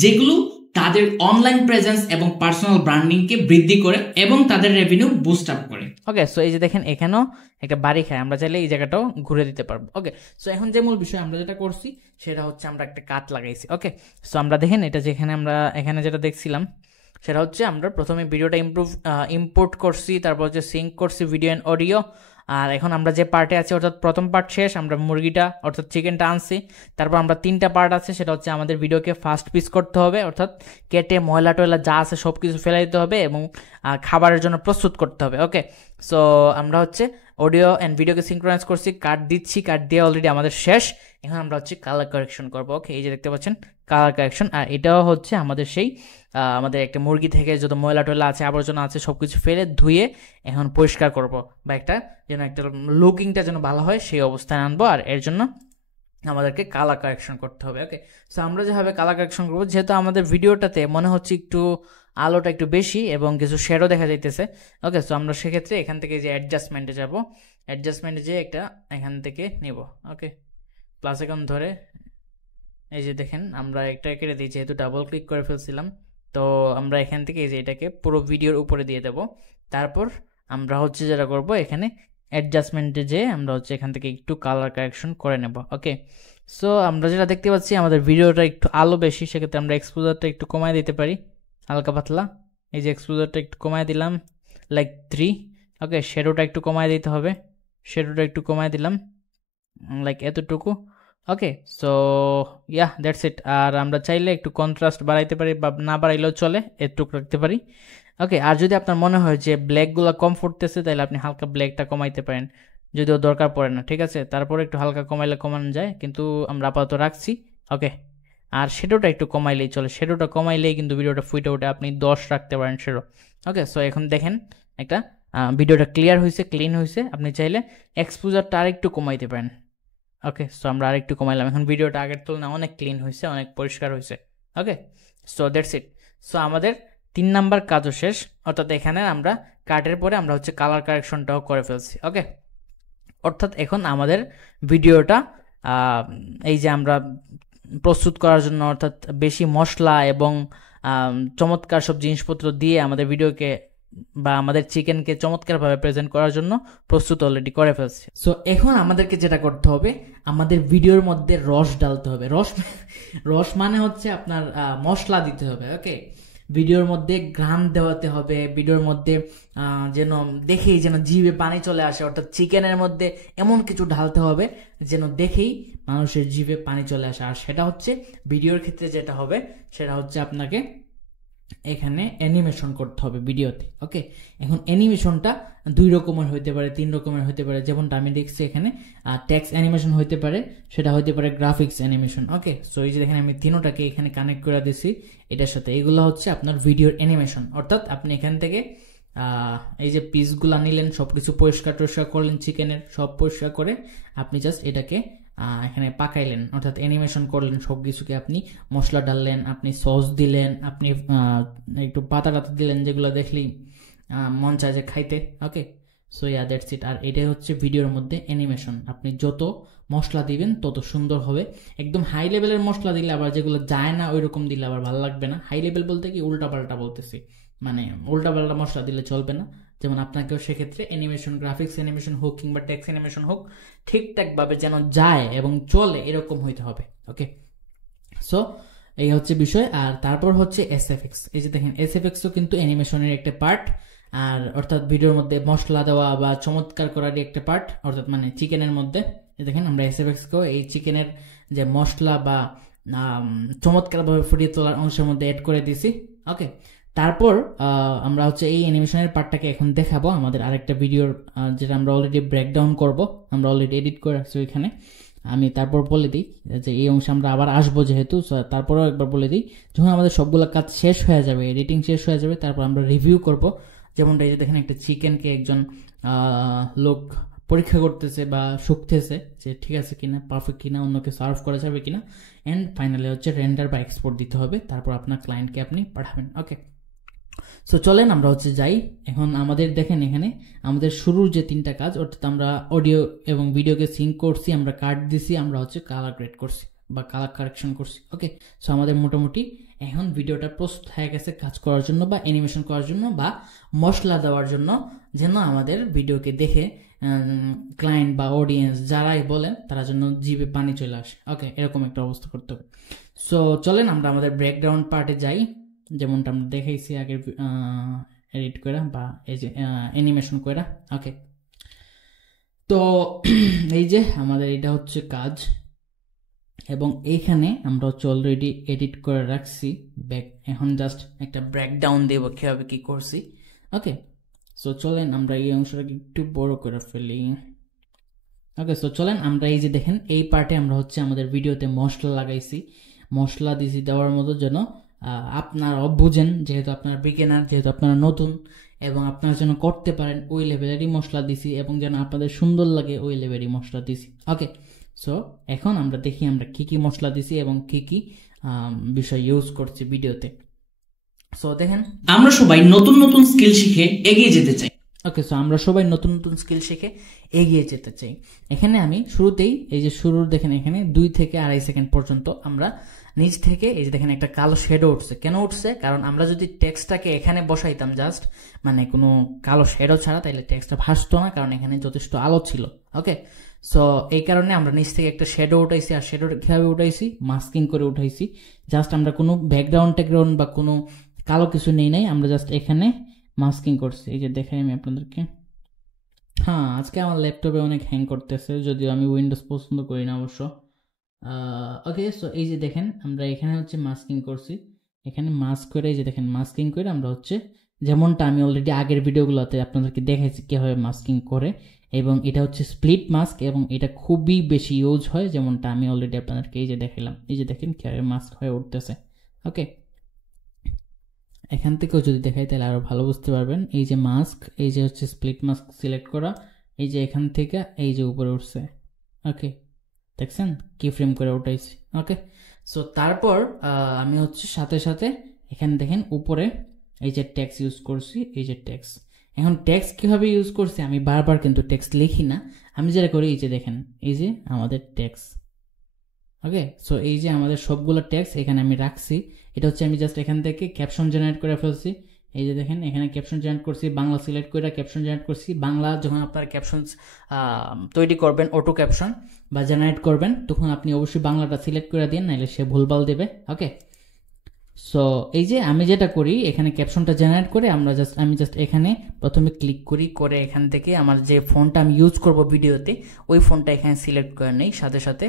যেগুলো তাদের অনলাইন প্রেজেন্স এবং পার্সোনাল ব্র্যান্ডিংকে বৃদ্ধি করে এবং তাদের রেভিনিউ বুস্ট আপ করে। ওকে, সো এই যে দেখেন এখানেও একটা বাড়ি খায়, আমরা চাইলে এই জায়গাটাও ঘুরে দিতে পারবো। ওকে, সো এখন যে মূল বিষয় আমরা যেটা করছি সেটা হচ্ছে আমরা একটা কাট লাগাইছি। ওকে, সো আমরা দেখেন এটা যেখানে আমরা এখানে যেটা দেখছিলাম সেটা হচ্ছে আমরা প্রথমে ভিডিওটা ইম্পোর্ট করছি, তারপর হচ্ছে সিঙ্ক করছি ভিডিও অ্যান্ড অডিও। আর এখন আমরা যে পার্টে আছি, অর্থাৎ প্রথম পার্ট শেষ, আমরা মুরগিটা অর্থাৎ চিকেনটা আনছি। তারপর আমরা 3টা পার্ট আছে, সেটা হচ্ছে আমাদের ভিডিওকে ফাস্ট পিস করতে হবে, অর্থাৎ কেটে ময়লা টয়লা যা আছে সব কিছু ফেলে দিতে হবে এবং খাবারের জন্য প্রস্তুত করতে হবে। ওকে, সো আমরা হচ্ছে অডিও অ্যান্ড ভিডিওকে সিঙ্ক্রোনাইজ করছি, কাট দিচ্ছি, কাট দিয়ে অলরেডি আমাদের শেষ। এখন আমরা হচ্ছে কালার কারেকশন করবো। ওকে, এই যে দেখতে পাচ্ছেন কালার কারেকশন, আর এটাও হচ্ছে আমাদের সেই আমাদের একটা মুরগি থেকে যত ময়লা টয়লা আছে, আবর্জনা আছে, সব কিছু ফেলে ধুয়ে এখন পরিষ্কার করব, বা একটা যেন একটা লুকিংটা যেন ভালো হয় সেই অবস্থায় আনবো। আর এর জন্য আমাদেরকে কালার কারেকশন করতে হবে। ওকে, সো আমরা যেভাবে কালার কারেকশন করবো, যেহেতু আমাদের ভিডিওটাতে মনে হচ্ছে একটু আলোটা একটু বেশি এবং কিছু শেডও দেখা যাইতেছে। ওকে, সো আমরা সেক্ষেত্রে এখান থেকে যে অ্যাডজাস্টমেন্টে যাব, অ্যাডজাস্টমেন্টে যে একটা এখান থেকে নিব। ওকে, প্লাস এখন ধরে এই যে দেখেন আমরা একটা কেটে দিই, যেহেতু ডাবল ক্লিক করে ফেলছিলাম, তো আমরা এখান থেকে এই যে এটাকে পুরো ভিডিওর উপরে দিয়ে দেব। তারপর আমরা হচ্ছে যেটা করব, এখানে অ্যাডজাস্টমেন্টে যে আমরা হচ্ছে এখান থেকে একটু কালার কারেকশন করে নেব। ওকে, সো আমরা যেটা দেখতে পাচ্ছি আমাদের ভিডিওটা একটু আলো বেশি, সেক্ষেত্রে আমরা এক্সপোজারটা একটু কমায় দিতে পারি হালকা পাতলা। এই যে এক্সপোজারটা একটু কমায় দিলাম লাইক 3। ওকে, শ্যাডোটা একটু কমায় দিতে হবে, শ্যাডোটা একটু কমায় দিলাম লাইক এতটুকু। ওকে, সো ইয়া দ্যাটস ইট। আর আমরা চাইলে একটু কন্ট্রাস্ট বাড়াইতে পারি, বা না বাড়াইলেও চলে, এতটুকু রাখতে পারি। ওকে, আর যদি আপনার মনে হয় যে ব্ল্যাকগুলো কম ফুটতেছে, তাহলে আপনি হালকা ব্ল্যাকটা কমাইতে পারেন, যদিও দরকার পড়ে না। ঠিক আছে, তারপরে একটু হালকা কমাইলে কমানো যায়, কিন্তু আমরা আপাতত রাখছি। ওকে, আর শ্যাডোটা একটু কমাইলেই চলে, শ্যাডোটা কমাইলেই কিন্তু ভিডিওটা ফুটে ওঠে, আপনি 10 রাখতে পারেন শ্যাডো। ওকে, সো এখন দেখেন একটা ভিডিওটা ক্লিয়ার হয়েছে, ক্লিন হয়েছে। আপনি চাইলে এক্সপোজারটা আরেকটু কমাইতে পারেন। ওকে, সো আমরা আরেকটু কমাইলাম, এখন ভিডিওটা আগের তুলনায় অনেক ক্লিন হয়েছে, অনেক পরিষ্কার হয়েছে। ওকে, সো দ্যাটস ইট। সো আমাদের 3 নাম্বার কাজও শেষ, অর্থাৎ এখানে আমরা কাটের পরে আমরা হচ্ছে কালার কারেকশনটাও করে ফেলছি। ওকে, অর্থাৎ এখন আমাদের ভিডিওটা এই যে আমরা প্রস্তুত করার জন্য, অর্থাৎ বেশি মশলা এবং চমৎকার সব জিনিসপত্র দিয়ে আমাদের ভিডিওকে বা আমাদের চিকেনকে চমৎকারভাবে প্রেজেন্ট করার জন্য প্রস্তুত অলরেডি করে ফেলছি। সো এখন আমাদেরকে যেটা করতে হবে, আমাদের ভিডিওর মধ্যে রস ডালতে হবে। রস মানে হচ্ছে আপনার মশলা দিতে হবে। ওকে, ভিডিওর মধ্যে ঘ্রাণ দেওয়াতে হবে, ভিডিওর মধ্যে যেন দেখেই যেন জিভে পানি চলে আসে, অর্থাৎ চিকেনের মধ্যে এমন কিছু ঢালতে হবে যেন দেখেই মানুষের জিভে পানি চলে আসে। আর সেটা হচ্ছে ভিডিওর ক্ষেত্রে যেটা হবে সেটা হচ্ছে আপনাকে এখানে অ্যানিমেশন করতে হবে ভিডিওতে। ওকে, এখন অ্যানিমেশনটা 2 রকমের হইতে পারে, 3 রকমের হইতে পারে, যেমনটা আমি দেখছি এখানে টেক্সট অ্যানিমেশন হইতে পারে, সেটা হইতে পারে গ্রাফিক্স অ্যানিমেশন। ওকে, সো এই যে দেখেন আমি তিনোটাকে এখানে কানেক্ট করে দিছি এটার সাথে। এগুলো হচ্ছে আপনার ভিডিওর অ্যানিমেশন, অর্থাৎ আপনি এখান থেকে এই যে পিসগুলা নিলেন, সবকিছু পরিষ্কার টরিষ্কার করলেন, চিকেনের সব পরিষ্কার করে আপনি জাস্ট এটাকে এখানে পাকাইলেন, অর্থাৎ অ্যানিমেশন করলেন। সব কিছুকে আপনি মশলা ডাললেন, আপনি সস দিলেন, আপনি একটু পাতা টাতা দিলেন যেগুলো দেখলেই মন চায় যে খাইতে। ওকে, সো ইয়া দ্যাটস ইট। আর এটাই হচ্ছে ভিডিওর মধ্যে অ্যানিমেশন। আপনি যত মশলা দিবেন তত সুন্দর হবে। একদম হাই লেভেলের মশলা দিলে আবার যেগুলো যায় না ওই রকম দিলে আবার ভালো লাগবে না। হাই লেভেল বলতে কি উল্টাপাল্টা বলতেছি, মানে উল্টাপাল্টা মশলা দিলে চলবে না। যেমন আপনাকেও সেক্ষেত্রে অ্যানিমেশন, গ্রাফিক্স অ্যানিমেশন হোক কিংবা টেক্সট অ্যানিমেশন হোক, ঠিকঠাকভাবে যেন যায় এবং চলে এরকম হইতে হবে। ওকে, সো এই হচ্ছে বিষয়। আর তারপর হচ্ছে এসএফএক্স। এই যে দেখেন এসএফএক্সও কিন্তু অ্যানিমেশনের একটা পার্ট, আর অর্থাৎ ভিডিওর মধ্যে মশলা দেওয়া বা চমৎকার করারই একটা পার্ট, অর্থাৎ মানে চিকেনের মধ্যে। দেখেন আমরা এসএফএক্সকেও এই চিকেনের যে মশলা বা চমৎকারভাবে ফুটিয়ে তোলার অংশের মধ্যে অ্যাড করে দিছি। ওকে, তারপর আমরা হচ্ছে এই অ্যানিমেশনের পার্টটাকে এখন দেখাবো আমাদের আরেকটা ভিডিওর, যেটা আমরা অলরেডি ব্রেকডাউন করব, আমরা অলরেডি এডিট করে রাখছি ওইখানে। আমি তারপর বলে দিই যে এই অংশে আমরা আবার আসবো যেহেতু, তারপরেও একবার বলে দিই, যখন আমাদের সবগুলো কাজ শেষ হয়ে যাবে, এডিটিং শেষ হয়ে যাবে, তারপর আমরা রিভিউ করব। যেমনটা এই যে দেখেন একটা চিকেনকে একজন লোক পরীক্ষা করতেছে বা শুকতেছে যে ঠিক আছে কিনা, পারফেক্ট কিনা, অন্যকে সার্ভ করা যাবে কিনা, এন্ড ফাইনালি হচ্ছে রেন্ডার বা এক্সপোর্ট দিতে হবে, তারপর আপনার ক্লায়েন্টকে আপনি পাঠাবেন। ওকে, সো চলেন আমরা হচ্ছে যাই। এখন আমাদের দেখেন এখানে আমাদের শুরুর যে 3টা কাজ, অর্থাৎ আমরা অডিও এবং ভিডিওকে সিঙ্ক করছি, আমরা কাট দিছি, আমরা হচ্ছে কালার গ্রেড করছি বা কালার কারেকশন করছি। ওকে, সো আমাদের মোটামুটি এখন ভিডিওটা প্রস্তুত হয়ে গেছে কাজ করার জন্য বা অ্যানিমেশন করার জন্য বা মশলা দেওয়ার জন্য, যেন আমাদের ভিডিওকে দেখে ক্লায়েন্ট বা অডিয়েন্স যারাই বলেন তারা জন্য জিভে পানি চলে আসে। ওকে, এরকম একটা অবস্থা করতে হবে। সো চলেন আমরা আমাদের ব্রেকডাউন পার্টে যাই, যেমনটা আমরা দেখাইছি আগের এডিট করে বা এই যে অ্যানিমেশন করে। ওকে, তো এই যে আমাদের এটা হচ্ছে কাজ, এবং এইখানে আমরা হচ্ছে অলরেডি এডিট করে রাখছি ব্যাক। এখন জাস্ট একটা ব্রেকডাউন দেব কিভাবে কি করছি। ওকে, সো চলেন আমরা এই অংশটাকে একটু বড় করে ফেলি। ওকে, সো চলেন আমরা এই যে দেখেন এই পার্টে আমরা হচ্ছে আমাদের ভিডিওতে মশলা লাগাইছি, মশলা দিছি দেওয়ার মতো যেন আপনারা বুঝেন, যেহেতু আপনারা বিগিনার, যেহেতু আপনারা নতুন, এবং আপনারা যেন করতে পারেন ওই লেভেলেরই মশলা দিছি, এবং যেন আপনাদের সুন্দর লাগে ওই লেভেলেরই মশলা দিছি। ওকে, সো এখন আমরা দেখি আমরা কি কি মশলা দিছি এবং কি কি বিষয় ইউজ করছি ভিডিওতে। সো দেখেন আমরা সবাই নতুন নতুন স্কিল শিখে এগিয়ে যেতে চাই। ওকে, সো আমরা সবাই নতুন নতুন স্কিল শিখে এগিয়ে যেতে চাই। এখানে আমি শুরুতেই এই যে শুরুর দেখেন এখানে 2 থেকে 2.5 সেকেন্ড পর্যন্ত আমরা নিচ থেকে এই যে দেখেন একটা কালো শেডো উঠছে। কেন উঠছে? কারণ আমরা যদি টেক্সটটাকে এখানে বসাইতাম জাস্ট মানে কোনো কালো শেডো ছাড়া, তাহলে টেক্সটটা ভাসতো না, কারণ এখানে যথেষ্ট আলো ছিল। ওকে, সো এই কারণে আমরা নিচ থেকে একটা শেডো উঠাইছি। আর শেডো কিভাবে উঠাইছি? মাস্কিং করে উঠাইছি। জাস্ট আমরা কোনো ব্যাকগ্রাউন্ড বা কোনো কালো কিছু নেই নাই, আমরা জাস্ট এখানে মাস্কিং করছি। এই যে দেখাই আমি আপনাদেরকে। হ্যাঁ, আজকে আমার ল্যাপটপে অনেক হ্যাং করতেছে, যদিও আমি উইন্ডোজ পছন্দ করি না অবশ্য। ওকে, সো এই যে দেখেন আমরা এখানে হচ্ছে মাস্কিং করছি, এখানে মাস্ক করে এই যে দেখেন মাস্কিং করে আমরা হচ্ছে যেমনটা আমি অলরেডি আগের ভিডিওগুলোতে আপনাদেরকে দেখাইছি কীভাবে মাস্কিং করে, এবং এটা হচ্ছে স্প্লিট মাস্ক, এবং এটা খুবই বেশি ইউজ হয়, যেমনটা আমি অলরেডি আপনাদেরকে এই যে দেখাইলাম। এই যে দেখেন কীভাবে মাস্ক হয়ে উঠতেছে। ওকে, এখান থেকেও যদি দেখাই তাহলে আরো ভালো বুঝতে পারবেন। এই যে মাস্ক, এই যে হচ্ছে স্প্লিট মাস্ক সিলেক্ট করা, এই যে এখান থেকে এই যে উপরে উঠছে। ওকে, দেখছেন কি ফ্রেম করে উঠাইছি। ওকে, সো তারপর আমি হচ্ছে সাথে সাথে এখানে দেখেন উপরে এই যে ট্যাক্স ইউজ করছি, এই যে ট্যাক্স। এখন ট্যাক্স কিভাবে ইউজ করছি, আমি বারবার কিন্তু ট্যাক্স লিখি না, আমি যেটা করি এই যে দেখেন, এই যে আমাদের ট্যাক্স। ওকে, সো এই যে আমাদের সবগুলো ট্যাক্স এখানে আমি রাখছি। এটা হচ্ছে আমি জাস্ট এখান থেকে ক্যাপশন জেনারেট করে ফেলছি। এই যে দেখেন এখানে ক্যাপশন জেনারেট করছি, বাংলা সিলেক্ট করে ক্যাপশন জেনারেট করছি। বাংলা যখন আপনার ক্যাপশন তৈরি করবেন, অটো ক্যাপশন বা জেনারেট করবেন, তখন আপনি অবশ্যই বাংলাটা সিলেক্ট করে দিন, নাহলে সে ভুলভাল দেবে। ওকে, সো এই যে আমি যেটা করি, এখানে ক্যাপশনটা জেনারেট করে আমি জাস্ট এখানে প্রথমে ক্লিক করি, করে এখান থেকে আমার যে ফোনটা আমি ইউজ করব ভিডিওতে, ওই ফোনটা এখানে সিলেক্ট করে নেই, সাথে সাথে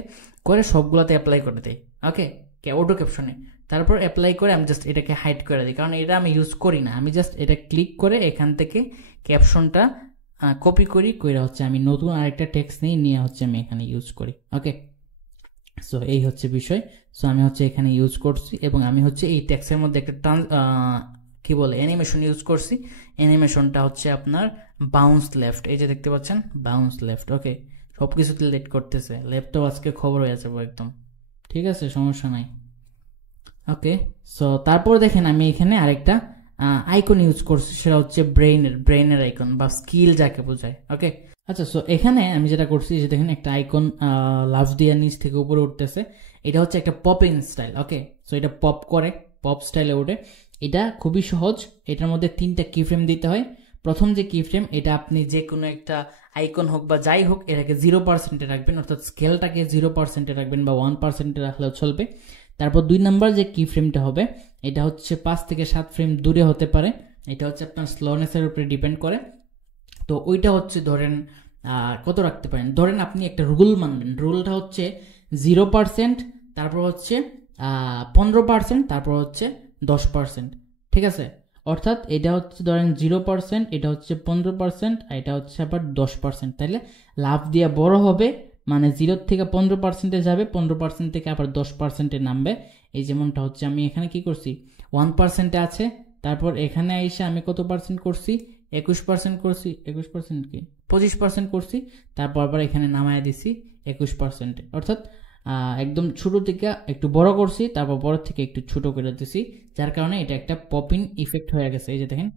করে সবগুলোতে অ্যাপ্লাই করে দেই। ওকে, অটো ক্যাপশনে তারপর অ্যাপ্লাই করে আমি জাস্ট এটাকে হাইড করে দিই, কারণ এটা আমি ইউজ করি না। আমি জাস্ট এটা ক্লিক করে এখান থেকে ক্যাপশনটা কপি করি, করে হচ্ছে আমি নতুন আরেকটা টেক্সট নিয়ে হচ্ছে আমি এখানে ইউজ করি। ওকে, সো এই হচ্ছে বিষয়। সো আমি হচ্ছে এখানে ইউজ করছি, এবং আমি হচ্ছে এই টেক্সটের মধ্যে একটা কি বলে অ্যানিমেশন ইউজ করছি। অ্যানিমেশনটা হচ্ছে আপনার বাউন্স লেফট, এই যে দেখতে পাচ্ছেন বাউন্স লেফট। ওকে, সব কিছুতে লেট করতেছে, ল্যাপটপ আজকে খবর হয়ে যাবো একদম, ঠিক আছে, সমস্যা নাই। ওকে, সো তারপর দেখেন আমি এখানে আরেকটা আইকন ইউজ করছি, সেটা হচ্ছে ব্রেইনের আইকন বা স্কিল যাকে বোঝায়। ওকে, আচ্ছা, সো এখানে আমি যেটা করছি যে দেখেন একটা আইকন লাভ দিয়ে নিচ থেকে উপরে উঠতেছে, এটা হচ্ছে একটা pop in style. Okay, so এটা পপ করে, পপ স্টাইলে ওঠে। এটা খুবই সহজ, এটার মধ্যে 3টা কি ফ্রেম দিতে হয়। প্রথম যে কি ফ্রেম, এটা আপনি যে কোনো একটা আইকন হোক বা যাই হোক, এটাকে 0%-এ রাখবেন, অর্থাৎ স্কেলটাকে 0%-এ রাখবেন বা 1%-এ রাখলেও চলবে। তারপর 2 নাম্বার যে কি ফ্রেমটা হবে, এটা হচ্ছে 5 থেকে 7 ফ্রেম দূরে হতে পারে, এটা হচ্ছে আপনার স্লোনেসের উপরে ডিপেন্ড করে। তো ওইটা হচ্ছে ধরেন কত রাখতে পারেন, ধরেন আপনি একটা রুল মানবেন, রুলটা হচ্ছে 0%, তারপর হচ্ছে 15%, তারপর হচ্ছে 10%, ঠিক আছে। অর্থাৎ এটা হচ্ছে ধরেন 0%, এটা হচ্ছে 15%, আর এটা হচ্ছে আবার 10%। তাহলে লাভ দিয়ে বড় হবে, মানে 0 থেকে 15%-এ যাবে, 15% থেকে আবার 10%-এ নামবে। এই যেমনটা হচ্ছে আমি এখানে কি করছি, 1%-এ আছে, তারপর এখানে এসে আমি কত পার্সেন্ট করছি, 21% করছি, 21% কি 25% করছি, তারপর আবার এখানে নামায় দিছি 21%-এ। অর্থাৎ একদম ছোট থেকে একটু বড় করছি, তারপর বড় থেকে একটু ছোট করে দিছি, যার কারণে এটা একটা পপিং ইফেক্ট হয়ে গেছে। এই যে দেখেন,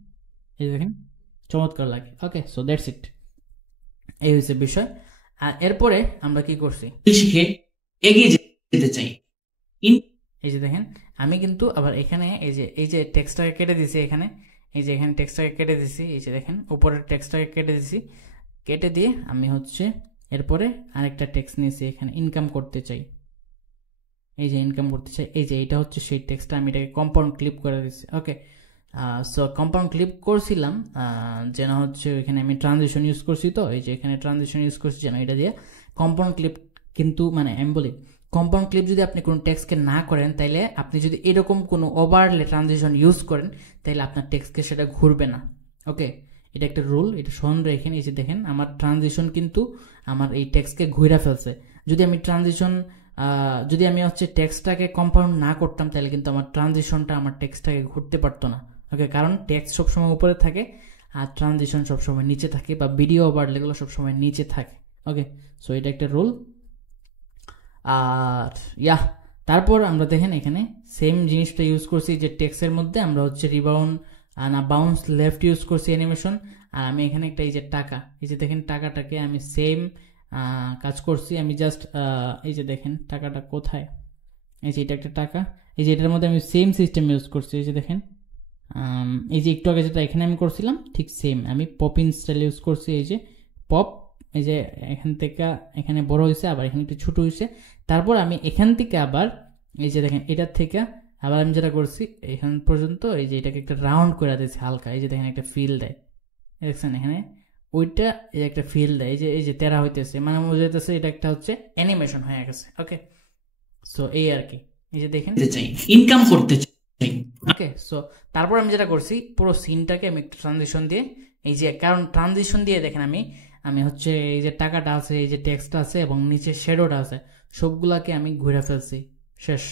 এই যে দেখেন, চমৎকার লাগে। ওকে, সো দ্যাটস ইট, এই হচ্ছে বিষয়। আর এরপরে আমরা কি করছি, শিখে এগিয়ে যেতে চাই। এই যে দেখেন, আমি কিন্তু আবার এখানে এই যে টেক্সটটাকে কেটে দিছি, এখানে এই যে এখানে টেক্সটটাকে কেটে দিছি, এই যে দেখেন উপরের টেক্সটটাকে কেটে দিছি, কেটে দিয়ে আমি হচ্ছে এরপরে আরেকটা টেক্সট নিয়েছি, এখানে ইনকাম করতে চাই, এই যে ইনকাম করতে চাই, এই যে এটা হচ্ছে সেই টেক্সটটা, আমি এটাকে কম্পাউন্ড ক্লিপ করে দিচ্ছি। ওকে, সো কম্পাউন্ড ক্লিপ করছিলাম যেন হচ্ছে এখানে আমি ট্রানজিশন ইউজ করছি, তো এই যে এখানে ট্রানজিশন ইউজ করছি যেন এটা দিয়ে কম্পাউন্ড ক্লিপ। কিন্তু মানে আমি বলি, কম্পাউন্ড ক্লিপ যদি আপনি কোনো টেক্সটকে না করেন, তাইলে আপনি যদি এরকম কোনো ওভারলে ট্রানজিশন ইউজ করেন, তাহলে আপনার টেক্সটকে সেটা ঘুরবে না। ওকে, এটা একটা রুল, এটা স্মরণ রেখেন। এই যে দেখেন আমার ট্রানজিশন কিন্তু আমার এই টেক্সটকে ঘুরে ফেলছে। যদি আমি যদি আমি হচ্ছে টেক্সটটাকে কম্পাউন্ড না করতাম, তাহলে কিন্তু আমার ট্রানজিশনটা আমার টেক্সটটাকে ঘুরতে পারতো না। ওকে, কারণ টেক্সট সবসময় উপরে থাকে আর ট্রানজিশন সবসময় নিচে থাকে, বা ভিডিও ওভারলেগুলো সবসময় নিচে থাকে। ওকে, সো এটা একটা রুল। আর তারপর আমরা দেখেন এখানে সেম জিনিসটা ইউজ করছি, যে টেক্সটের মধ্যে আমরা হচ্ছে বাউন্স লেফট ইউজ করছি অ্যানিমেশন। আর আমি এখানে একটা এই যে টাকা, এই যে দেখেন টাকাটাকে আমি সেম কাজ করছি। আমি জাস্ট এই যে দেখেন টাকাটা কোথায়, এই যে এটা একটা টাকা, এই যে এটার মধ্যে আমি সেম সিস্টেম ইউজ করছি। এই যে দেখেন এই যে একটু আগে যেটা এখানে আমি করছিলাম, ঠিক সেম আমি পপ ইন স্টাইল ইউজ করছি। এই যে পপ, এই যে এখান থেকে এখানে বড় হয়েছে, আবার এখানে একটু ছোট হয়েছে, তারপর আমি এখান থেকে আবার এই যে দেখেন এটার থেকে আবার আমি যেটা করছি এখান পর্যন্ত, এই যে এটাকে একটা রাউন্ড করে দিয়েছি হালকা। এই যে দেখেন একটা ফিল দেয়, দেখছেন এখানে ওইটা এই একটা ফিল দেয়, এই যে তেরা হইতেছে, মানে বোঝাইতেছে এটা একটা হচ্ছে অ্যানিমেশন হয়ে গেছে। ওকে, সো এই আর কি, এই যে দেখেন ইনকাম করতে চাই। ওকে, সো তারপর আমি যেটা করছি, পুরো সিনটাকে আমি একটা ট্রানজিশন দিয়ে, এই যে কারণ ট্রানজিশন দিয়ে দেখেন আমি হচ্ছে এই যে টাকাটা আছে, এই যে টেক্সটটা আছে এবং নিচে শ্যাডোটা আছে, সবগুলাকে আমি ঘুরে ফেলছি, শেষ।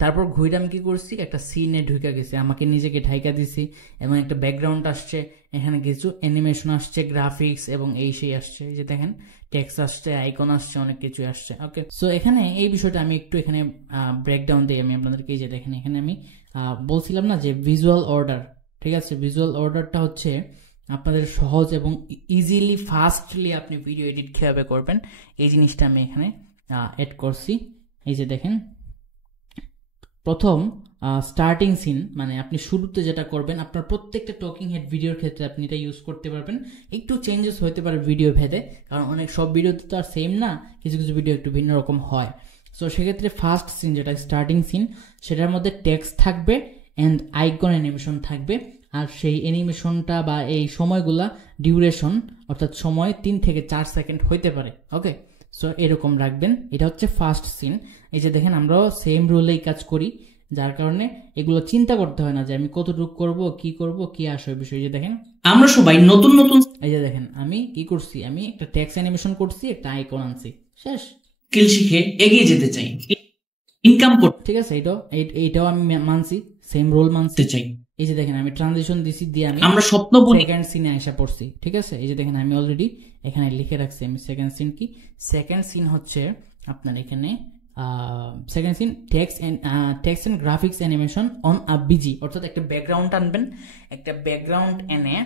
তারপর ঘুরে আমি কি করছি, একটা সিনে ঢুকে গেছি, আমাকে নিজেকে ঢাইকা দিছি এবং একটা ব্যাকগ্রাউন্ড আসছে এখানে কিছু অ্যানিমেশন আসছে, গ্রাফিক্স এবং এই সেই আসছে, এই যে দেখেন টেক্সট আসছে, আইকন আসছে, অনেক কিছু আসছে। ওকে, সো এখানে এই বিষয়টা আমি একটু এখানে ব্রেকডাউন দিই আমি আপনাদেরকে। এই যে দেখেন এখানে আমি বলছিলাম না যে ভিজুয়াল অর্ডার, ঠিক আছে, ভিজুয়াল অর্ডারটা হচ্ছে আপনাদের সহজ এবং ইজিলি ফাস্টলি আপনি ভিডিও এডিট কিভাবে করবেন এই জিনিসটা আমি এখানে এড করছি। এই যে দেখেন প্রথম স্টার্টিং সিন, মানে আপনি শুরুতে যেটা করবেন আপনার প্রত্যেকটা টকিং হেড ভিডিওর ক্ষেত্রে আপনি এটা ইউজ করতে পারবেন। একটু চেঞ্জেস হতে পারে ভিডিও ভেদে, কারণ অনেক সব ভিডিওতে তো আর সেম না, কিছু কিছু ভিডিও একটু ভিন্ন রকম হয়। সো সেক্ষেত্রে ফার্স্ট সিন যেটা স্টার্টিং সিন, সেটার মধ্যে টেক্সট থাকবে অ্যান্ড আইকন অ্যানিমেশন থাকবে। আর সেই অ্যানিমেশনটা বা এই সময়গুলা ডিউরেশন, অর্থাৎ সময় 3 থেকে 4 সেকেন্ড হইতে পারে। ওকে, সো এরকম রাখবেন। এটা হচ্ছে ফার্স্ট সিন। এই যে দেখেন আমরাও সেম রুলেই কাজ করি, যার কারণে এগুলো চিন্তা করতে হয় না যে আমি কতটুকু করব, কি আসবে বিষয়। যে দেখেন আমরা সবাই নতুন নতুন, এই যে দেখেন আমি কি করছি, আমি একটা টেক্সট অ্যানিমেশন করছি, একটা আইকন আনছি, শেষ। স্কিল শিখে এগিয়ে যেতে চাই, ইনকাম করতে, ঠিক আছে, এইটাও আমি মানছি, সেম রোল মানতে চাই। এই যে দেখেন আমি ট্রানজিশন দিছি, দিয়ে আমরা স্বপ্ন সেকেন্ড সিনে আসা পড়ছি, ঠিক আছে। এই যে দেখেন আমি অলরেডি এখানে লিখে রাখছি আমি সেকেন্ড সিন কি। সেকেন্ড সিন হচ্ছে আপনার এখানে second scene text and graphics animation on a BG, অর্থাৎ একটা ব্যাকগ্রাউন্ড আনবেন, একটা ব্যাকগ্রাউন্ড এনে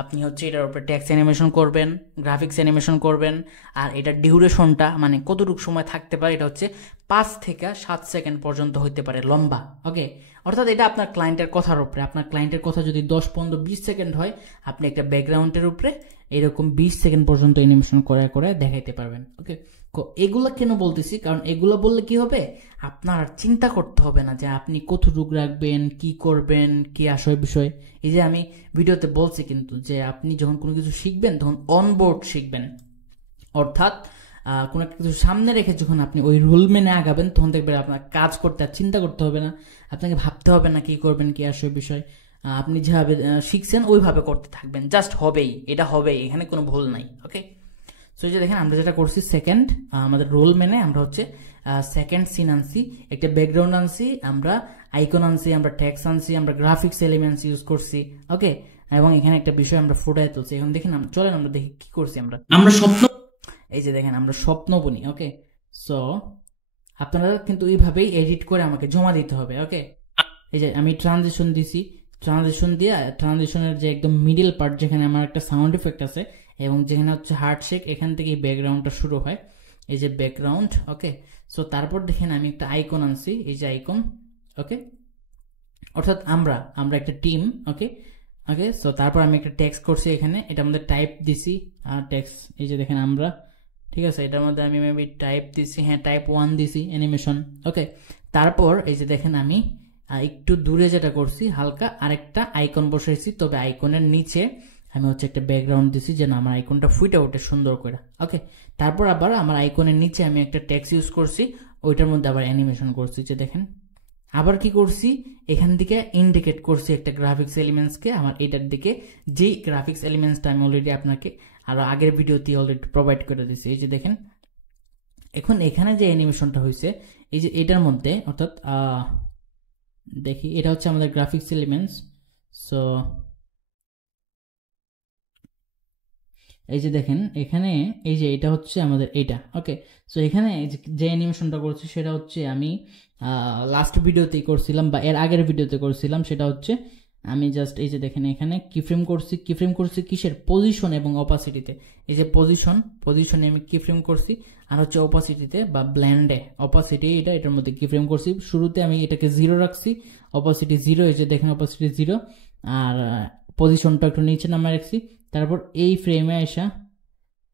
আপনি হচ্ছে এটার উপরে টেক্সট অ্যানিমেশন করবেন, গ্রাফিক্স অ্যানিমেশন করবেন। আর এটার ডিউরেশনটা মানে কতটুকু সময় থাকতে পারে, এটা হচ্ছে 5 থেকে 7 সেকেন্ড পর্যন্ত হইতে পারে লম্বা। ওকে, অর্থাৎ এটা আপনার ক্লায়েন্টের কথার উপরে, আপনার ক্লায়েন্টের কথা যদি 10, 15, 20 সেকেন্ড হয়, আপনি একটা ব্যাকগ্রাউন্ডের উপরে এরকম 20 সেকেন্ড পর্যন্ত অ্যানিমেশন করে করে দেখাইতে পারবেন। ওকে, এগুলা কেন বলতেছি, কারণ এগুলো বললে কি হবে, আপনার আর চিন্তা করতে হবে না যে আপনি কতটুকু রাখবেন, কি করবেন, কি আসবে বিষয়। এই যে আমি ভিডিওতে বলছি কিন্তু যে আপনি যখন কোনো কিছু শিখবেন তখন অনবোর্ড শিখবেন, অর্থাৎ কোনো একটা কিছু সামনে রেখে যখন আপনি ওই রুল মেনে আগাবেন তখন দেখবেন আপনার কাজ করতে আর চিন্তা করতে হবে না, আপনাকে ভাবতে হবে না কি করবেন, কি আসবে বিষয়। আপনি যেভাবে শিখছেন ওইভাবে করতে থাকবেন, জাস্ট হবেই, এটা হবেই, এখানে কোনো ভুল নাই। ওকে, সো এই যে দেখেন আমরা যেটা করছি সেকেন্ড, আমাদের রোল মেনে আমরা হচ্ছে সেকেন্ড সিন আনছি, একটা ব্যাকগ্রাউন্ড আনছি, আমরা আইকন আনছি, আমরা টেক্সট আনছি, আমরা গ্রাফিক্স এলিমেন্টস ইউজ করছি। ওকে, এবং এখানে একটা বিষয় আমরা ফুটায় তুলছি। এখন দেখেন চলেন আমরা দেখি কি করছি আমরা স্বপ্ন, এই যে দেখেন আমরা স্বপ্ন বুনি। ওকে, সো আপনারা কিন্তু এইভাবেই এডিট করে আমাকে জমা দিতে হবে। ওকে, এই যে আমি ট্রানজিশন দিছি, ট্রানজিশন দিয়ে ট্রানজিশনের যে একদম মিডিল পার্ট যেখানে আমার একটা সাউন্ড এফেক্ট আছে এবং যেখানে হচ্ছে হার্ট শেক, এখান থেকে ব্যাকগ্রাউন্ডটা শুরু হয়, এই যে ব্যাকগ্রাউন্ড। ওকে, সো তারপর দেখেন আমি একটা আইকন আনছি, এই যে আইকন। ওকে, অর্থাৎ আমরা একটা টিম। ওকে ওকে, সো তারপর আমি একটা টেক্সট করছি এখানে, এটা আমাদের টাইপ দিছি আর টেক্সট, এই যে দেখেন আমরা, ঠিক আছে, এটার মধ্যে আমি মেবি টাইপ দিছি, হ্যাঁ টাইপ 1 দিছি অ্যানিমেশন। ওকে, তারপর এই যে দেখেন আমি একটু দূরে যেটা করছি হালকা আরেকটা আইকন বসাইছি, তবে আইকনের নিচে আমি হচ্ছে একটা ব্যাকগ্রাউন্ড দিছি যেন আমার আইকনটা ফুটে ওঠে সুন্দর করে। ওকে, তারপর আবার আমার আইকনের নিচে আমি একটা টেক্সট ইউজ করছি, ওইটার মধ্যে আবার অ্যানিমেশন করছি। যে দেখেন আবার কি করছি, এখান থেকে ইন্ডিকেট করছি একটা গ্রাফিক্স এলিমেন্টসকে আমার এটার দিকে, যেই গ্রাফিক্স এলিমেন্টসটা আমি অলরেডি আপনাকে আরো আগের ভিডিওতে অলরেডি প্রোভাইড করে দিয়েছি। এই যে দেখেন এখন এখানে যে অ্যানিমেশনটা হয়েছে এই যে এটার মধ্যে, অর্থাৎ দেখি এটা হচ্ছে আমাদের গ্রাফিক্স এলিমেন্টস। সো এই যে দেখেন এখানে এই যে এটা হচ্ছে আমাদের এটা। ওকে, সো এখানে যে অ্যানিমেশনটা করছি সেটা হচ্ছে আমি লাস্ট ভিডিওতেই করছিলাম বা এর আগের ভিডিওতে করছিলাম, সেটা হচ্ছে আমি জাস্ট এই যে দেখেন এখানে কিফ্রেম করছি কিসের, পজিশন এবং অপাসিটিতে। এই যে পজিশনে আমি কিফ্রেম করছি, আর হচ্ছে অপাসিটিতে বা ব্ল্যান্ডে অপাসিটি এটার মধ্যে কিফ্রেম করছি। শুরুতে আমি এটাকে 0 রাখছি, অপাসিটি 0, এই যে দেখেন অপাসিটি 0, আর পজিশনটা একটু নিচে নামায় রাখছি। তারপর এই ফ্রেমে আসা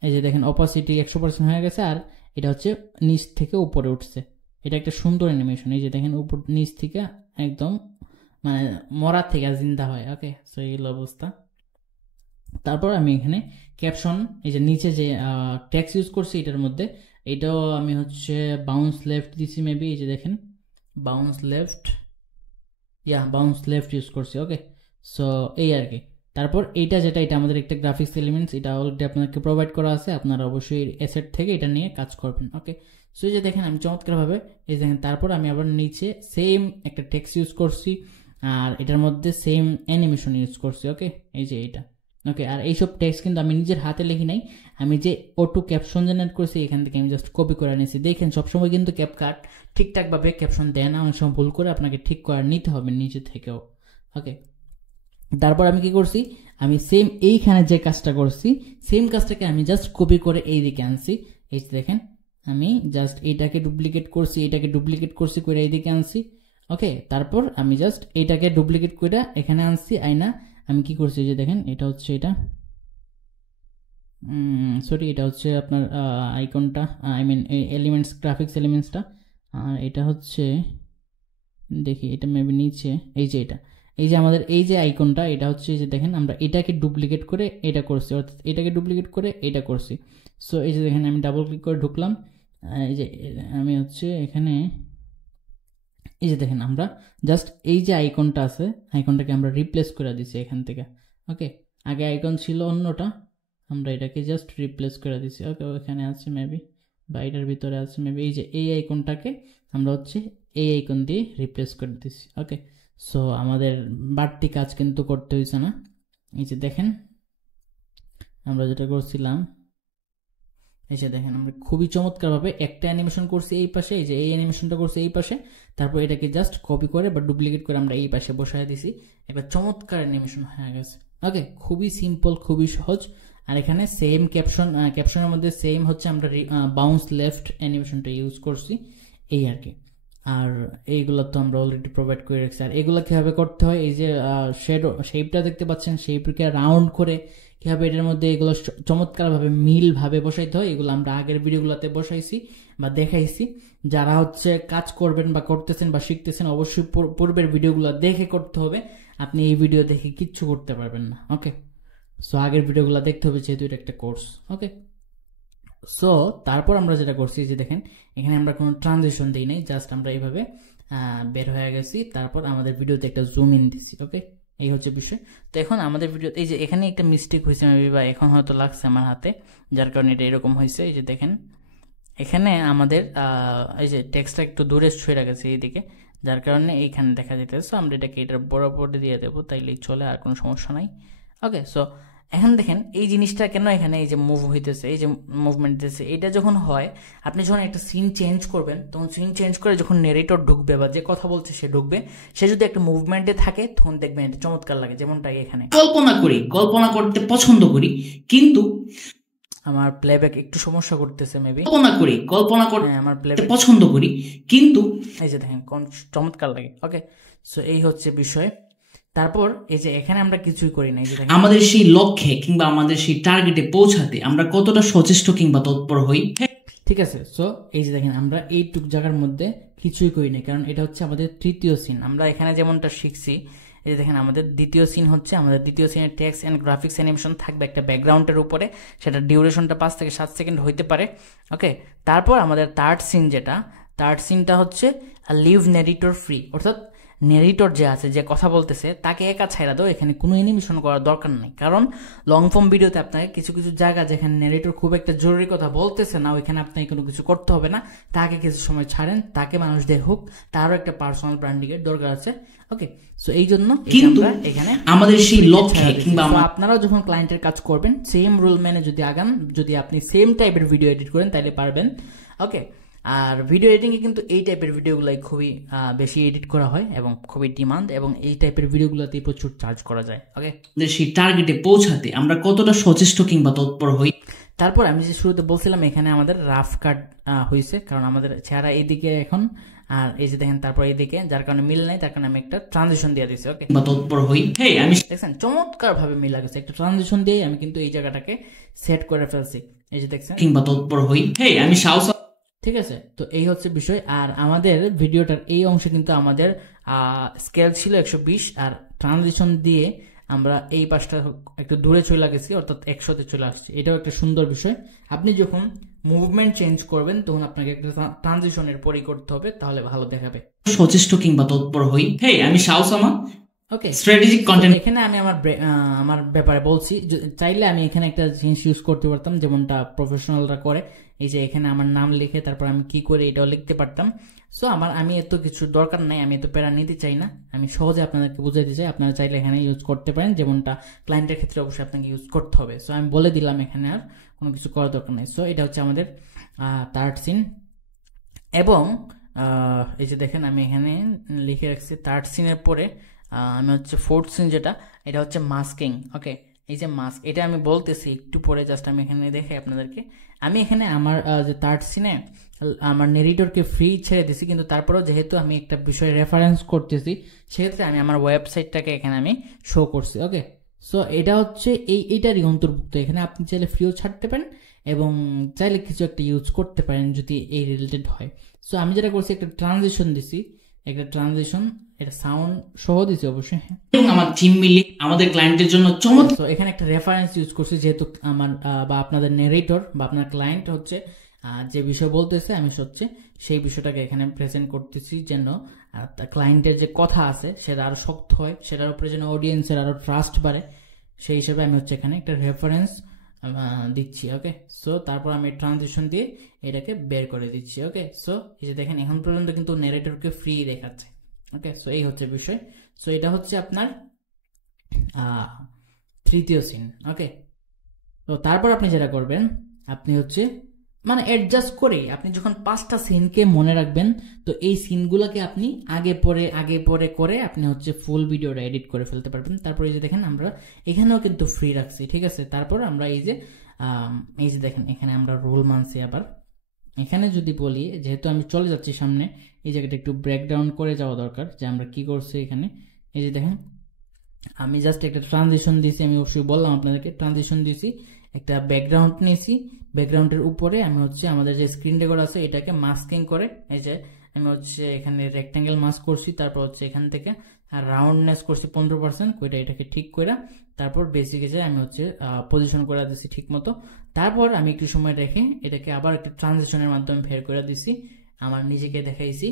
এই যে দেখেন অপাসিটি 100% হয়ে গেছে, আর এটা হচ্ছে নিচ থেকে উপরে উঠছে। এটা একটা সুন্দর অ্যানিমেশন, এই যে দেখেন উপর নিচ থেকে একদম মানে মরা থেকে জিন্দা হয়। ওকে, সো এই অবস্থা। তারপর আমি এখানে ক্যাপশন, এই যে নিচে যে টেক্সট ইউজ করছি এটার মধ্যে, এটাও আমি হচ্ছে বাউন্স লেফট দিছি মেবি, এই যে দেখেন বাউন্স লেফট ইউজ করছি। ওকে, সো এই আর কি। তারপর এইটা যেটা এটা আমাদের একটা গ্রাফিক্স এলিমেন্টস, এটা অলরেডি আপনাকে প্রোভাইড করা আছে, আপনারা অবশ্যই অ্যাসেট থেকে এটা নিয়ে কাজ করবেন। ওকে, সো এই যে দেখেন আমি চমৎকারভাবে এই দেখেন, তারপর আমি আবার নিচে সেম একটা টেক্সট ইউজ করছি আর এটার মধ্যে সেম অ্যানিমেশন ইউজ করছি। ওকে, এই যে এইটা ওকে, আর এইসব টেক্সট কিন্তু আমি নিজের হাতে লিখি নাই, আমি যে অটো ক্যাপশন জেনারেট করেছি এখান থেকে আমি জাস্ট কপি করে নিয়েছি। দেখেন সবসময় কিন্তু ক্যাপকাট ঠিকঠাকভাবে ক্যাপশন দেয় না, অনেক সময় ভুল করে আপনাকে ঠিক করে নিতে হবে নিচে থেকেও। ওকে, তারপর আমি কি করছি, আমি সেম এইখানে যে কাজটা করছি সেম কাজটাকে আমি জাস্ট কপি করে এই দিকে আনছি। এই দেখেন আমি জাস্ট এইটাকে ডুপ্লিকেট করছি, এটাকে ডুপ্লিকেট করছি করে এইদিকে আনছি। ওকে, তারপর আমি জাস্ট এইটাকে ডুপ্লিকেট করে এখানে আনছি আইনা আমি কি করছি যে দেখেন এটা হচ্ছে এটা সরি এটা হচ্ছে আপনার আইকনটা, আই মিন এলিমেন্টস, গ্রাফিক্স এলিমেন্টসটা। আর এটা হচ্ছে দেখি এটা মেবি নিচে, এই যে এটা, এই যে আমাদের এই যে আইকনটা এটা হচ্ছে যে দেখেন আমরা এটাকে ডুপ্লিকেট করে এটা করছি, অর্থাৎ এটাকে ডুপ্লিকেট করে এটা করছি। সো এই যে দেখেন আমি ডাবল ক্লিক করে ঢুকলাম, এই যে আমি হচ্ছে এখানে এই যে দেখেন আমরা জাস্ট এই যে আইকনটা আছে আইকনটাকে আমরা রিপ্লেস করে দিছি এখান থেকে। ওকে, আগে আইকন ছিল অন্যটা, আমরা এটাকে জাস্ট রিপ্লেস করে দিছি। ওকে, ওখানে আছে মেবি বা এটার ভিতরে আছে মেবি, এই যে এই আইকনটাকে আমরা হচ্ছে এই আইকন দিয়ে রিপ্লেস করে দিছি। ওকে, সো আমাদের বাড়তি কাজ কিন্তু করতে হয়েছে না। এই যে দেখেন আমরা যেটা করছিলাম, এই যে দেখেন আমরা খুবই চমৎকারভাবে একটা অ্যানিমেশন করছি এই পাশে, এই যে এই অ্যানিমেশনটা করছি এই পাশে, তারপর এটাকে জাস্ট কপি করে বা ডুপ্লিকেট করে আমরা এই পাশে বসায় দিছি, একটা চমৎকার অ্যানিমেশন হয়ে গেছে। ওকে, খুবই সিম্পল, খুবই সহজ। আর এখানে সেম ক্যাপশনের মধ্যে সেম হচ্ছে আমরা বাউন্স লেফট অ্যানিমেশনটা ইউজ করছি, এই আর কি। আর এইগুলো তো আমরা অলরেডি প্রোভাইড করে রাখছি। আর এগুলো কিভাবে করতে হয়, এই যে শেপটা দেখতে পাচ্ছেন, শেপকে রাউন্ড করে কিভাবে এটার মধ্যে এগুলো চমৎকারভাবে মিল ভাবে বসাইতে হয়, এগুলো আমরা আগের ভিডিওগুলোতে বসাইছি বা দেখাইছি। যারা হচ্ছে কাজ করবেন বা করতেছেন বা শিখতেছেন অবশ্যই পূর্বের ভিডিওগুলো দেখে করতে হবে, আপনি এই ভিডিও দেখে কিচ্ছু করতে পারবেন না। ওকে, সো আগের ভিডিওগুলো দেখতে হবে যেহেতু এটা একটা কোর্স। ওকে, সো তারপর আমরা যেটা করছি যে দেখেন এখানে আমরা কোনো ট্রানজিশন দিই নাই, জাস্ট আমরা এইভাবে বের হয়ে গেছি, তারপর আমাদের ভিডিওতে একটা জুম ইন দিছি। ওকে, এই হচ্ছে বিষয়। তো এখন আমাদের ভিডিও এই যে এখানে একটা মিস্টেক হয়েছে মেবি, বা এখন হয়তো লাগছে আমার হাতে, যার কারণে এটা এরকম হয়েছে। এই যে দেখেন এখানে আমাদের এই যে টেক্সটটা একটু দূরে সরে গেছে এইদিকে, যার কারণে এইখানে দেখা যেতেছে। সো আমরা এটাকে এটার বরাবরে দিয়ে দেবো, তাইলেই চলে, আর কোনো সমস্যা নাই। ওকে, সো এখন দেখেন এই জিনিসটা কেন এখানে এই যে মুভ হইতেছে, এই যে মুভমেন্ট দিতেছে, এটা যখন হয় আপনি যখন একটা সিন চেঞ্জ করবেন, তখন সিন চেঞ্জ করে যখন নেরেটর ঢুকবে বা যে কথা বলছে সে ঢুকবে, সে যদি একটা মুভমেন্টে থাকে তখন দেখবেন এটা চমৎকার লাগে। যেমনটা এখানে কল্পনা করতে পছন্দ করি, কিন্তু আমার প্লেব্যাক একটু সমস্যা করতেছে মেবি, কল্পনা করতে আমার প্লেব্যাক পছন্দ করি, কিন্তু এই যে দেখেন চমৎকার লাগে। ওকে, সো এই হচ্ছে বিষয়। তারপর এই যে এখানে আমরা কিছুই করি না, এই যে আমাদের সেই লক্ষ্যে কিংবা আমাদের সেই টার্গেটে পৌঁছাতে আমরা কতটা সচেষ্ট কিংবা তৎপর হই। ঠিক আছে, সো এই যে দেখেন আমরা এইটুক জায়গার মধ্যে কিছুই করি না, কারণ এটা হচ্ছে আমাদের তৃতীয় সিন। আমরা এখানে যেমনটা শিখছি, এই যে দেখেন আমাদের দ্বিতীয় সিন হচ্ছে, আমাদের দ্বিতীয় সিনের টেক্সট এন্ড গ্রাফিক্স অ্যানিমেশন থাকবে একটা ব্যাকগ্রাউন্ডের উপরে, সেটা ডিউরেশনটা 5 থেকে 7 সেকেন্ড হইতে পারে। ওকে, তারপর আমাদের থার্ড সিনটা হচ্ছে লিভ নেরেটর ফ্রি, অর্থাৎ নেরেটর যে আছে, যে কথা বলতেছে, তাকে একা ছাইড়া দাও, এখানে কোনো অ্যানিমেশন করার দরকার নেই। কারণ লং ফর্ম ভিডিওতে আপনাকে কিছু কিছু জায়গা যেখানে নেরেটর খুব একটা জরুরি কথা বলতেছে না, ওইখানে আপনাকে কোনো কিছু করতে হবে না, তাকে কিছু সময় ছাড়েন, তাকে মানুষ দেখুক, তারও একটা পার্সোনাল ব্র্যান্ডিং এর দরকার আছে। ওকে, সো এই জন্য কিন্তু এখানে আমাদের সেই লক্ষ্যে কিংবা আপনারাও যখন ক্লায়েন্টের কাজ করবেন সেম রুল মেনে যদি আগান, যদি আপনি সেম টাইপের ভিডিও এডিট করেন তাহলে পারবেন। ওকে, আর ভিডিও এডিটিংয়ে কিন্তু এই টাইপের ভিডিওগুলাই খুবই বেশি এডিট করা হয় এবং খুবই ডিমান্ড, এবং এই টাইপের ভিডিওগুলোতে প্রচুর চার্জ করা যায়। ওকে, সেই টার্গেটে পৌঁছাতে আমরা কতটা সচেষ্ট কিংবা তৎপর হই। তারপর আমি যে শুরুতে বলছিলাম এখানে আমাদের রাফ কাট হয়েছে, কারণ আমাদের চেহারা এইদিকে এখন, আর এই যে দেখেন তারপর এইদিকে, যার কারণে মিল নাই, তার কারণে আমি একটা ট্রানজিশন দিয়ে দিচ্ছি। ওকে, তৎপর হই, আমি দেখছেন চমৎকার ভাবে মিল লাগছে, একটা ট্রানজিশন দিয়ে আমি কিন্তু এই জায়গাটাকে সেট করে ফেলছি। এই যে দেখছেন কিংবা তৎপর হই, আমি সাহস। ঠিক আছে, তো এই হচ্ছে বিষয়। আর আমাদের ভিডিওটার এই অংশে কিন্তু আমাদের স্কেল ছিল 120, আর ট্রানজিশন দিয়ে আমরা এই পাশটা একটু দূরে চলে গেছি, অর্থাৎ 100-তে চলে আসছি। এটাও একটা সুন্দর বিষয়। আপনি যখন মুভমেন্ট চেঞ্জ করবেন তখন আপনাকে একটা ট্রানজিশনের পরই করতে হবে, তাহলে ভালো দেখাবে। সচেষ্ট কিংবা তৎপর হই, আমি সাহসামা। ওকে, স্ট্র্যাটেজিক কন্টেন্ট, এখানে আমি আমার ব্যাপারে বলছি, চাইলে আমি এখানে একটা জিনিস ইউজ করতে পারতাম যেমনটা প্রফেশনালরা করে, এই যে এখানে আমার নাম লিখে তারপর আমি কি করে এটাও লিখতে পারতাম। সো আমি এত কিছু দরকার নাই, আমি এত প্যারা নিতে চাই না, আমি সহজে আপনাদেরকে বুঝাইতে চাই। আপনারা চাইলে এখানে ইউজ করতে পারেন, যেমনটা ক্লায়েন্টের ক্ষেত্রে অবশ্যই আপনাকে ইউজ করতে হবে। সো আমি বলে দিলাম, এখানে আর কোনো কিছু করার দরকার নেই। সো এটা হচ্ছে আমাদের থার্ড সিন। এবং এই যে দেখেন আমি এখানে লিখে রাখছি থার্ড সিনের পরে আমি হচ্ছে ফোর্থ সিন যেটা, এটা হচ্ছে মাস্কিং। ওকে, এই যে মাস্ক, এটা আমি বলতেছি একটু পরে, জাস্ট আমি এখানে দেখাই আপনাদেরকে। আমি এখানে আমার যে থার্ড সিনে আমার নেরেটরকে ফ্রি ছেড়ে দিছি, কিন্তু তারপরেও যেহেতু আমি একটা বিষয়ে রেফারেন্স করতেছি সেক্ষেত্রে আমি আমার ওয়েবসাইটটাকে এখানে আমি শো করছি। ওকে, সো এটা হচ্ছে এইটারই অন্তর্ভুক্ত। এখানে আপনি চাইলে ফ্রিও ছাড়তে পারেন এবং চাইলে কিছু একটা ইউজ করতে পারেন যদি এই রিলেটেড হয়। সো আমি যেটা করছি, একটা ট্রানজিশন দিছি, একটা ট্রানজিশন, এটা সাউন্ড সহ দিছি অবশ্যই, এবং আমার টিম মিলে আমাদের ক্লায়েন্টের জন্য চমৎকার। তো এখানে একটা রেফারেন্স ইউজ করছি, যেহেতু আমার বা আপনাদের নেরেটর বা আপনার ক্লায়েন্ট হচ্ছে যে বিষয় বলতেছে, আমি হচ্ছে সেই বিষয়টাকে এখানে প্রেজেন্ট করতেছি, যেন ক্লায়েন্টের যে কথা আছে সেটা আরো শক্ত হয়, সেটার উপরে যেন অডিয়েন্সের আরো ট্রাস্ট বাড়ে, সেই হিসেবে আমি হচ্ছে এখানে একটা রেফারেন্স দিচ্ছি। ওকে, সো তারপর আমি ট্রানজিশন দিয়ে এটাকে বের করে দিচ্ছি। ওকে, সো এই যে দেখেন এখন পর্যন্ত কিন্তু নেরেটরকে ফ্রি দেখাচ্ছে। ওকে, সো এই হচ্ছে বিষয়। সো এটা হচ্ছে আপনার তৃতীয় সিন। ওকে, তো তারপর আপনি যেটা করবেন, আপনি হচ্ছে মানে অ্যাডজাস্ট করে আপনি যখন 5টা সিনকে মনে রাখবেন, তো এই সিনগুলোকে আপনি আগে পরে করে আপনি হচ্ছে ফুল ভিডিওটা এডিট করে ফেলতে পারবেন। তারপর এই যে দেখেন আমরা এখানেও কিন্তু ফ্রি রাখছি, ঠিক আছে। তারপর আমরা এই যে দেখেন এখানে আমরা রোল মানছি। আবার এখানে যদি বলি, যেহেতু আমি চলে যাচ্ছি সামনে, এই জায়গাটা একটু ব্রেকডাউন করে যাওয়া দরকার যে আমরা কি করছি এখানে। এই যে দেখেন আমি জাস্ট একটা ট্রানজিশন দিয়েছি, আমি অবশ্যই বললাম আপনাদেরকে ট্রানজিশন দিয়েছি, একটা ব্যাকগ্রাউন্ড নিয়েছি, ব্যাকগ্রাউন্ডের উপরে আমি হচ্ছে আমাদের যে স্ক্রিন রেকর্ড আছে এটাকে মাস্কিং করে, এই যে আমি হচ্ছে এখানে রেক্ট্যাঙ্গেল মাস্ক করছি, তারপর হচ্ছে এখান থেকে রাউন্ডনেস করছি 15%, কইটা এটাকে ঠিক করে, তারপর বেসিকে যে আমি হচ্ছে পজিশন করে দিছি ঠিক মতো। তারপর আমি একটু সময় রেখে এটাকে আবার একটা ট্রানজিশনের মাধ্যমে বের করে দিছি, আমার নিজেকে দেখাইছি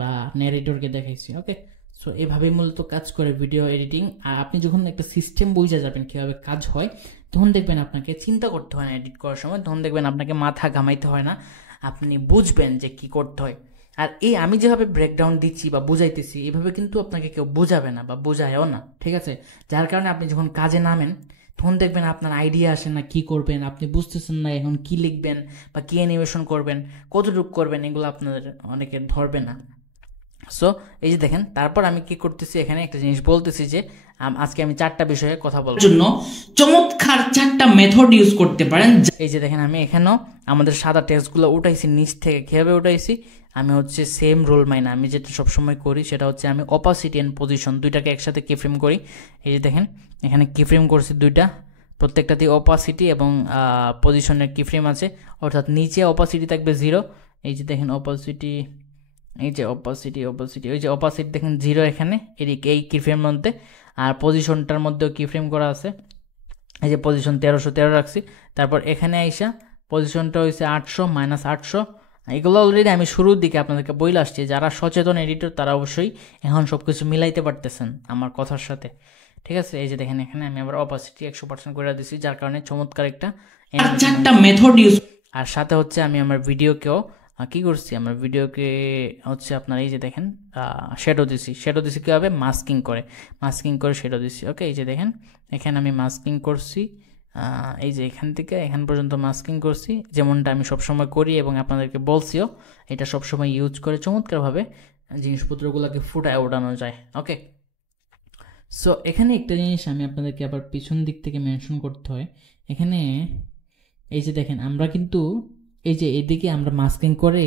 বা নেরেটরকে দেখাইছি। ওকে, সো এভাবেই মূলত কাজ করে ভিডিও এডিটিং। আর আপনি যখন একটা সিস্টেম বুঝে যাবেন কিভাবে কাজ হয়, তখন দেখবেন আপনাকে চিন্তা করতে হয় না এডিট করার সময়, তখন দেখবেন আপনাকে মাথা ঘামাইতে হয় না, আপনি বুঝবেন যে কি করতে হয়। আর আমি যেভাবে ব্রেকডাউন দিচ্ছি বা বুঝাইতেছি, এভাবে কিন্তু আপনাকে কেউ বোঝাবে না বা বোঝায়ও না, ঠিক আছে। যার কারণে আপনি যখন কাজে নামেন তখন দেখবেন আপনার আইডিয়া আসে না কি করবেন, আপনি বুঝতেছেন না এখন কি লিখবেন বা কি অ্যানিমেশন করবেন, কতটুকু করবেন, এগুলো আপনাদের অনেকে ধরবে না। সো এই যে দেখেন, তারপর আমি কি করতেছি, এখানে একটা জিনিস বলতেছি যে আজকে আমি 4টা বিষয়ে কথা বলবো, জন্য চমৎকার 4টা মেথড ইউজ করতে পারেন। এই যে দেখেন আমি এখানেও আমাদের সাদা টেক্সটগুলো উঠাইছি নিচ থেকে, কিভাবে উঠাইছি, আমি হচ্ছে সেম রোল মাইনা আমি যেটা সবসময় করি সেটা হচ্ছে আমি অপাসিটি এন্ড পজিশন দুইটাকে একসাথে কিফ্রেম করি। এই যে দেখেন এখানে কিফ্রেম করছি দুইটা, প্রত্যেকটাতে অপাসিটি এবং পজিশনের কিফ্রেম আছে, অর্থাৎ নিচে অপাসিটি থাকবে 0। এই যে দেখেন অপাসিটি, এই যে অপাসিটি ওই যে অপাসিটি দেখেন 0 এখানে এই কিফ্রেমের মধ্যে, আর পজিশনটার মধ্যেও কিফ্রেম করা আছে, এই যে পজিশন 1313 রাখছি। তারপর এখানে আইসা পজিশনটা হয়েছে 800 -800। এগুলো অলরেডি আমি শুরুর দিকে আপনাদেরকে বইলে আসছি, যারা সচেতন এডিটর তারা অবশ্যই এখন সব কিছু মিলাইতে পারতেছেন আমার কথার সাথে, ঠিক আছে। এই যে দেখেন এখানে আমি আবার অপাসিটি 100% করে দিচ্ছি, যার কারণে চমৎকার একটা 4টা মেথড ইউজ। আর সাথে হচ্ছে আমি আমার ভিডিওকেও কি করছি, আমার ভিডিওকে হচ্ছে আপনার এই যে দেখেন শ্যাডো দিছি কীভাবে, মাস্কিং করে শ্যাডো দিছি। ওকে, এই যে দেখেন এখানে আমি মাস্কিং করছি, এই যে এখান থেকে এখান পর্যন্ত মাস্কিং করছি, যেমনটা আমি সবসময় করি এবং আপনাদেরকে বলছিও, এটা সবসময় ইউজ করে চমৎকারভাবে জিনিসপত্রগুলোকে ফুটায় ওঠানো যায়। ওকে, সো এখানে একটা জিনিস আমি আপনাদেরকে আবার পিছন দিক থেকে মেনশন করতে হয়। এখানে এই যে দেখেন আমরা কিন্তু এই যে এদিকে আমরা মাস্কিং করে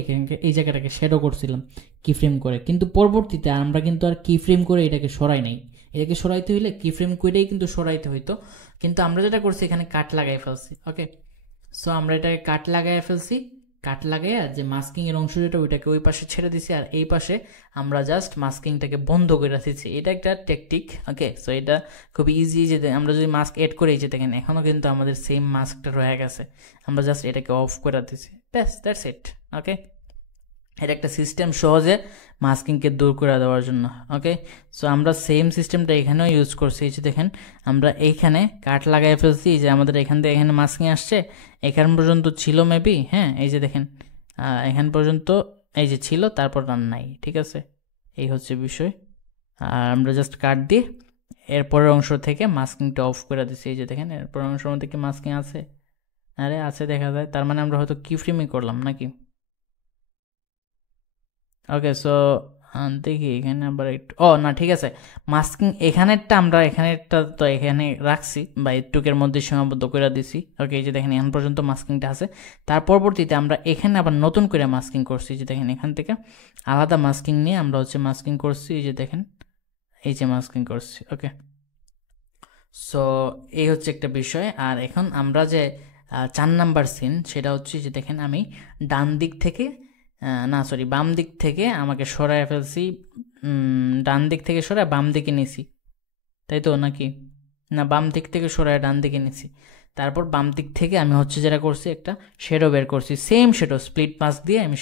এই জায়গাটাকে শ্যাডো করছিলাম কিফ্রেম করে, কিন্তু পরবর্তীতে আমরা কিন্তু আর কিফ্রেম করে এটাকে সরাই নাই। এটাকে সরাইতে হইলে কিফ্রেম করেই কিন্তু সরাইতে হইতো, কিন্তু আমরা যেটা করছি এখানে কাট লাগাই ফেলছি। ওকে, সো আমরা এটাকে কাট লাগাই ফেলছি, কাট লাগাইয়া যে মাস্কিং এর অংশ যেটা ওইটাকে ওই পাশে ছেড়ে দিছি, আর এই পাশে আমরা জাস্ট মাস্কিংটাকে বন্ধ করে রাখছি। এটা একটা টেকটিক। ওকে, সো এটা খুবই ইজি, যে আমরা যদি মাস্ক এড করে এই যে দেখেন এখনও কিন্তু আমাদের সেম মাস্কটা রয়ে গেছে, আমরা জাস্ট এটাকে অফ করে দিচ্ছি, দ্যাটস ইট। ওকে, এটা একটা সিস্টেম সহজে মাস্কিংকে দূর করে দেওয়ার জন্য। ওকে, সো আমরা সেম সিস্টেমটা এখানেও ইউজ করছি। এই যে দেখেন আমরা এইখানে কাট লাগাই ফেলছি, যে আমাদের এখান থেকে এখানে মাস্কিং আসছে, এখান পর্যন্ত ছিল মেবি, হ্যাঁ এই যে দেখেন এখান পর্যন্ত এই যে ছিল, তারপর রান নাই, ঠিক আছে, এই হচ্ছে বিষয়। আর আমরা জাস্ট কাট দিয়ে এরপরের অংশ থেকে মাস্কিংটা অফ করে দিচ্ছি। এই যে দেখেন এরপরের অংশের মধ্যে কি মাস্কিং আছে? আরে আছে, দেখা যায়, তার মানে আমরা হয়তো কি ফ্রেমই করলাম নাকি। ওকে, সো দেখি এখানে আবার একটু, না ঠিক আছে, মাস্কিং এখানেরটা আমরা এখানেরটা তো এখানে রাখছি বা একটুকের মধ্যে সীমাবদ্ধ করে দিছি। ওকে, এই যে দেখেন এখান পর্যন্ত মাস্কিংটা আছে, তার পরবর্তীতে আমরা এখানে আবার নতুন করে মাস্কিং করছি। যে দেখেন এখান থেকে আলাদা মাস্কিং নিয়ে আমরা হচ্ছে মাস্কিং করছি। এই যে দেখেন এই যে মাস্কিং করছি। ওকে, সো এই হচ্ছে একটা বিষয়। আর এখন আমরা যে 4 নাম্বার সিন, সেটা হচ্ছে যে দেখেন আমি ডান দিক থেকে না সরি বাম দিক থেকে আমাকে সরায় ফেলছি, ডান দিক থেকে সরায় বাম দিকে নিছি, তাই তো নাকি? না, বাম দিক থেকে সরায় ডান দিকে নিছি, তারপর বাম দিক থেকে আমি হচ্ছে যেটা করছি একটা শেডো বের করছি, সেম শেডো স্প্লিট মাস্ক দিয়ে আমি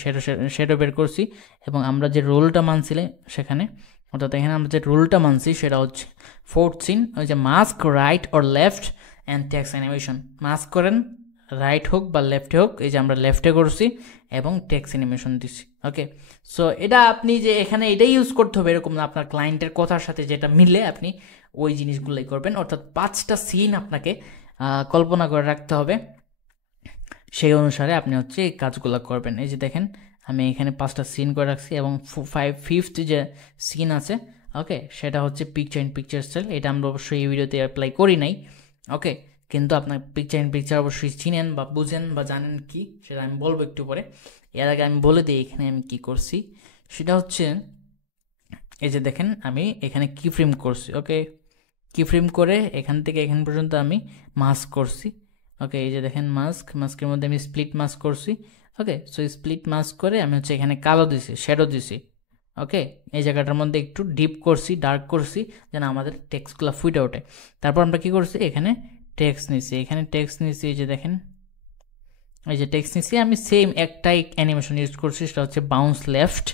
শেডো বের করছি। এবং আমরা যে রোলটা মানছিলাম সেখানে, অর্থাৎ এখানে আমরা যে রুলটা মানছি সেটা হচ্ছে 4th সিন, ওই যে mask right or left and text animation. Mask করেন রাইট হোক বা লেফটে হোক, এই যে আমরা লেফটে করছি এবং টেক্সট অ্যানিমেশন দিচ্ছি। ওকে, সো এটা আপনি যে এখানে এটাই ইউজ করতে হবে এরকম না, আপনার ক্লায়েন্টের কথার সাথে যেটা মিলে আপনি ওই জিনিসগুলোই করবেন। অর্থাৎ 5টা সিন আপনাকে কল্পনা করে রাখতে হবে, সেই অনুসারে আপনি হচ্ছে এই কাজগুলো করবেন। এই যে দেখেন আমি এখানে 5টা সিন করে রাখছি এবং 5th যে সিন আছে, ওকে, সেটা হচ্ছে পিকচার ইন পিকচার স্টাইল। এটা আমরা অবশ্যই এই ভিডিওতে অ্যাপ্লাই করি নাই। ওকে, কিন্তু আপনার পিকচার ইন পিকচার অবশ্যই চিনেন বা বুঝেন বা জানেন কি, সেটা আমি বলবো একটু পরে। এর আগে আমি বলে দিই এখানে আমি কি করছি। সেটা হচ্ছে এই যে দেখেন আমি এখানে কি ফ্রেম করছি। ওকে, কি ফ্রেম করে এখান থেকে এখান পর্যন্ত আমি মাস্ক করছি। ওকে, এই যে দেখেন মাস্কের মধ্যে আমি স্প্লিট মাস্ক করছি। ওকে, সো স্প্লিট মাস্ক করে আমি হচ্ছে এখানে কালো দিছি, শ্যাডো দিছি। ওকে, এই জায়গাটার মধ্যে একটু ডিপ করছি, ডার্ক করছি, যেন আমাদের টেক্সটগুলো ফুটে ওঠে। তারপর আমরা কি করছি, এখানে টেক্সট নিছি, এখানে টেক্সট নিছি। এই যে দেখেন এই যে টেক্সট নিছি, আমি সেম একটাই অ্যানিমেশন ইউজ করছি, সেটা হচ্ছে বাউন্স লেফট।